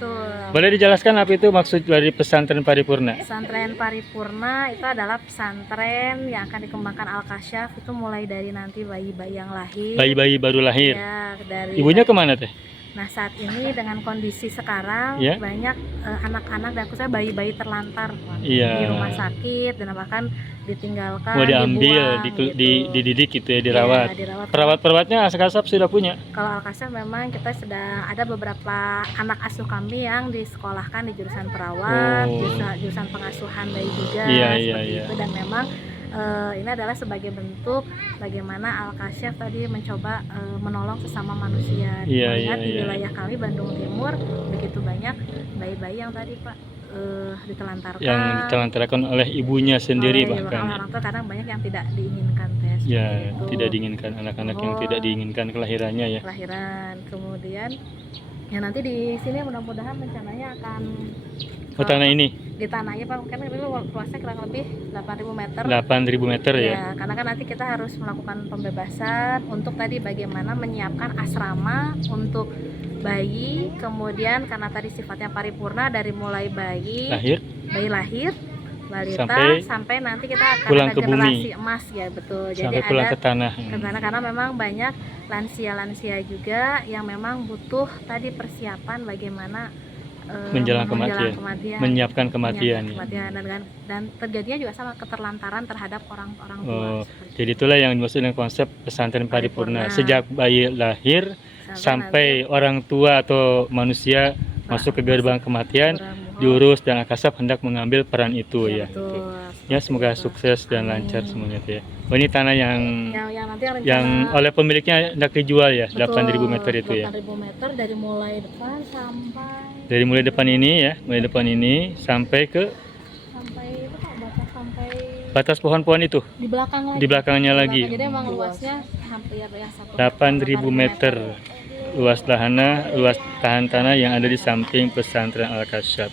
Boleh dijelaskan apa itu maksud dari pesantren paripurna? Pesantren paripurna itu adalah pesantren yang akan dikembangkan Al-Kasyaf itu mulai dari nanti bayi-bayi yang lahir. Bayi-bayi baru lahir. Ya, dari Ibunya kemana Teh? Nah, saat ini dengan kondisi sekarang Ya. banyak anak-anak dan khususnya bayi-bayi terlantar Iya. di rumah sakit dan bahkan ditinggalkan, Mau diambil, dibuang, dididik gitu ya, dirawat. Iya, dirawat. Perawat-perawatnya Al-Kasyaf sudah punya. Kalau Al-Kasyaf memang kita sedang ada beberapa anak asuh kami yang disekolahkan di jurusan perawat, jurusan pengasuhan bayi juga, seperti itu. Dan memang ini adalah sebagai bentuk bagaimana Al-Kasyaf tadi mencoba menolong sesama manusia. Melihat di wilayah kami Bandung Timur begitu banyak bayi-bayi yang tadi Pak ditelantarkan. Yang ditelantarkan oleh ibunya sendiri bahkan. Orang tua kadang banyak yang tidak diinginkan tes. Ya, tidak diinginkan anak-anak yang tidak diinginkan kelahirannya ya. Kelahiran, kemudian ya nanti di sini mudah-mudahan rencananya akan tanah ini di tanahnya Pak, kan itu luasnya kurang lebih 8.000 meter. 8.000 meter ya. Karena kan nanti kita harus melakukan pembebasan untuk tadi bagaimana menyiapkan asrama untuk bayi, kemudian karena tadi sifatnya paripurna dari mulai bayi lahir, balita sampai nanti kita akan pulang ada ke generasi bumi. Emas ya betul. Sampai Jadi pulang ada ke tanah. karena memang banyak lansia-lansia juga yang memang butuh tadi persiapan bagaimana menjelang kematian, menyiapkan kematian. Dan terjadinya juga sama keterlantaran terhadap orang-orang tua. Jadi itulah yang dimaksud dengan konsep pesantren paripurna. Sejak bayi lahir sampai orang tua atau manusia masuk ke gerbang kematian, diurus dan Al-Kasyaf hendak mengambil peran itu ya. Ya, semoga sukses dan lancar semuanya ya. Oh, ini tanah yang oleh pemiliknya hendak dijual ya, 8.000 meter itu ya. 8.000 meter dari mulai depan sampai mulai depan ini sampai ke itu Pak, sampai batas pohon-pohon itu. Di belakangnya lagi. Jadi emang luasnya hampir ya 8.000 meter. Luas tahan tanah yang ada di samping pesantren Al-Kasyaf.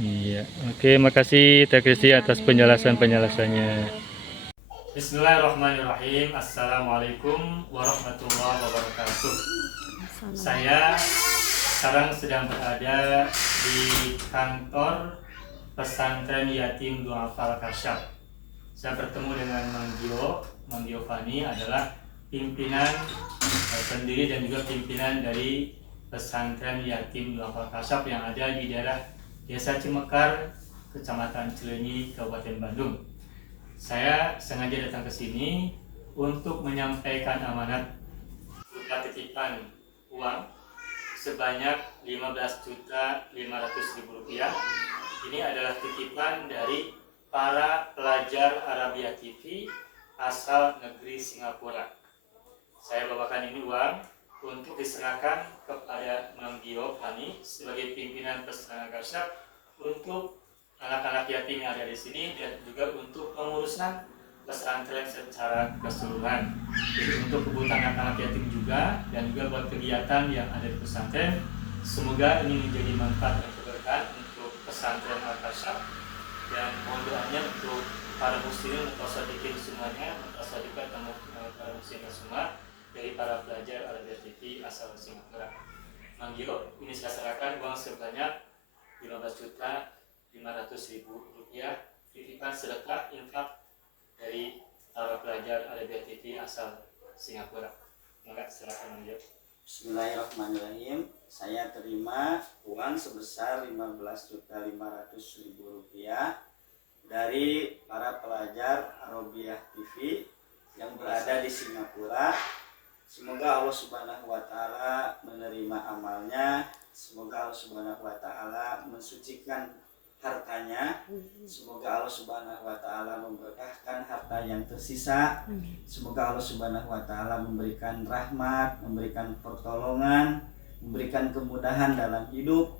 Iya, oke, makasih Teh Kristi atas penjelasannya. Bismillahirrahmanirrahim. Assalamualaikum warahmatullahi wabarakatuh. Saya sekarang sedang berada di kantor pesantren yatim du'afa Al-Kasyaf. Saya bertemu dengan Mang Gio Fani adalah pimpinan pendiri dan juga pimpinan dari pesantren yatim du'afa Al-Kasyaf yang ada di daerah Desa Cimekar, Kecamatan Cileunyi, Kabupaten Bandung. Saya sengaja datang ke sini untuk menyampaikan amanat berupa titipan uang sebanyak Rp15.500.000. Ini adalah titipan dari para pelajar Arabia TV asal negeri Singapura. Saya bawakan ini uang untuk diserahkan kepada Mang Gio Fani sebagai pimpinan pesantren Al-Kasyaf untuk anak-anak yatim yang ada di sini dan juga untuk pengurusan pesantren secara keseluruhan. Jadi untuk kebutuhan anak-anak yatim juga dan juga buat kegiatan yang ada di pesantren. Semoga ini menjadi manfaat dan keberkahan untuk pesantren Al-Kasyaf dan mohon doanya untuk para muslimin atau sadikin semuanya, atau sadikat dan para muslimin semua dari para pelajar Arabia TV asal Singapura. Mang Gio, ini saya serahkan uang sebanyak Rp15.500.000 titipan sedekah infak dari para pelajar Arabia TV asal Singapura. Maka silakan Mang Gio. Bismillahirrahmanirrahim. Saya terima uang sebesar Rp15.500.000 dari para pelajar Arabiyah TV yang berada di Singapura. Semoga Allah Subhanahu wa taala menerima amalnya. Semoga Allah Subhanahu wa taala mensucikan hartanya. Semoga Allah Subhanahu wa taala memberkahkan harta yang tersisa. Semoga Allah Subhanahu wa taala memberikan rahmat, memberikan pertolongan, memberikan kemudahan dalam hidup.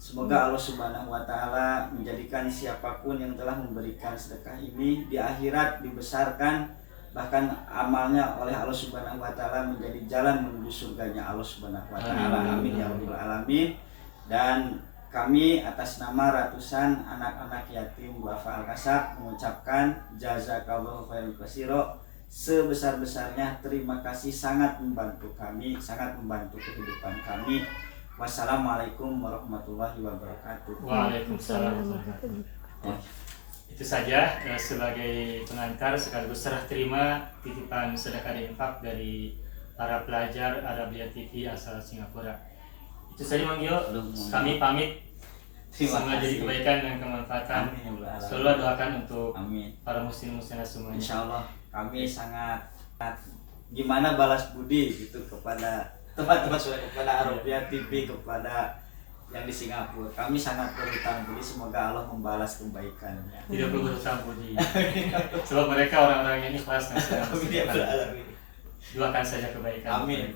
Semoga Allah Subhanahu wa taala menjadikan siapapun yang telah memberikan sedekah ini di akhirat dibesarkan, bahkan amalnya oleh Allah Subhanahu wa taala menjadi jalan menuju surganya Allah Subhanahu wa taala. Amin ya rabbal alamin. Dan kami atas nama ratusan anak-anak yatim Wafa Al-Kasab mengucapkan jazakallahu khairan katsira, sebesar-besarnya terima kasih, sangat membantu kami, sangat membantu kehidupan kami. Wassalamualaikum warahmatullahi wabarakatuh. Waalaikumsalam. Itu saja sebagai pengantar sekaligus serah terima titipan sedekah dan infak dari para pelajar Arabiyah TV asal Singapura. Itu saja Mang Gio, kami pamit. Semoga jadi kebaikan dan kemanfaatan. Selalu doakan untuk para muslim-muslimat semuanya. Insya Allah kami sangat gimana balas budi gitu kepada teman-teman kepada Arabiyah TV, kepada yang di Singapura. Kami sangat berhutang budi, semoga Allah membalas kebaikannya. Tidak perlu berhutang budi. Sebab mereka orang-orang yang ikhlas dan sedang doakan saja kebaikan. Amin.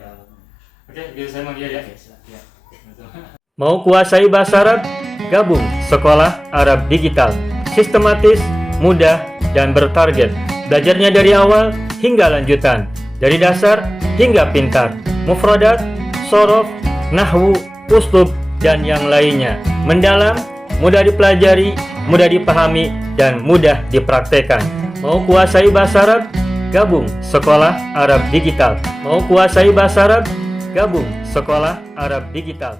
Oke, gitu saya mau lihat ya. Mau kuasai bahasa Arab? Gabung Sekolah Arab Digital. Sistematis, mudah, dan bertarget. Belajarnya dari awal hingga lanjutan. Dari dasar hingga pintar. Mufradat, sorof, nahwu, uslub, dan yang lainnya. Mendalam, mudah dipelajari, mudah dipahami, dan mudah dipraktekkan. Mau kuasai bahasa Arab? Gabung Sekolah Arab Digital. Mau kuasai bahasa Arab? Gabung Sekolah Arab Digital.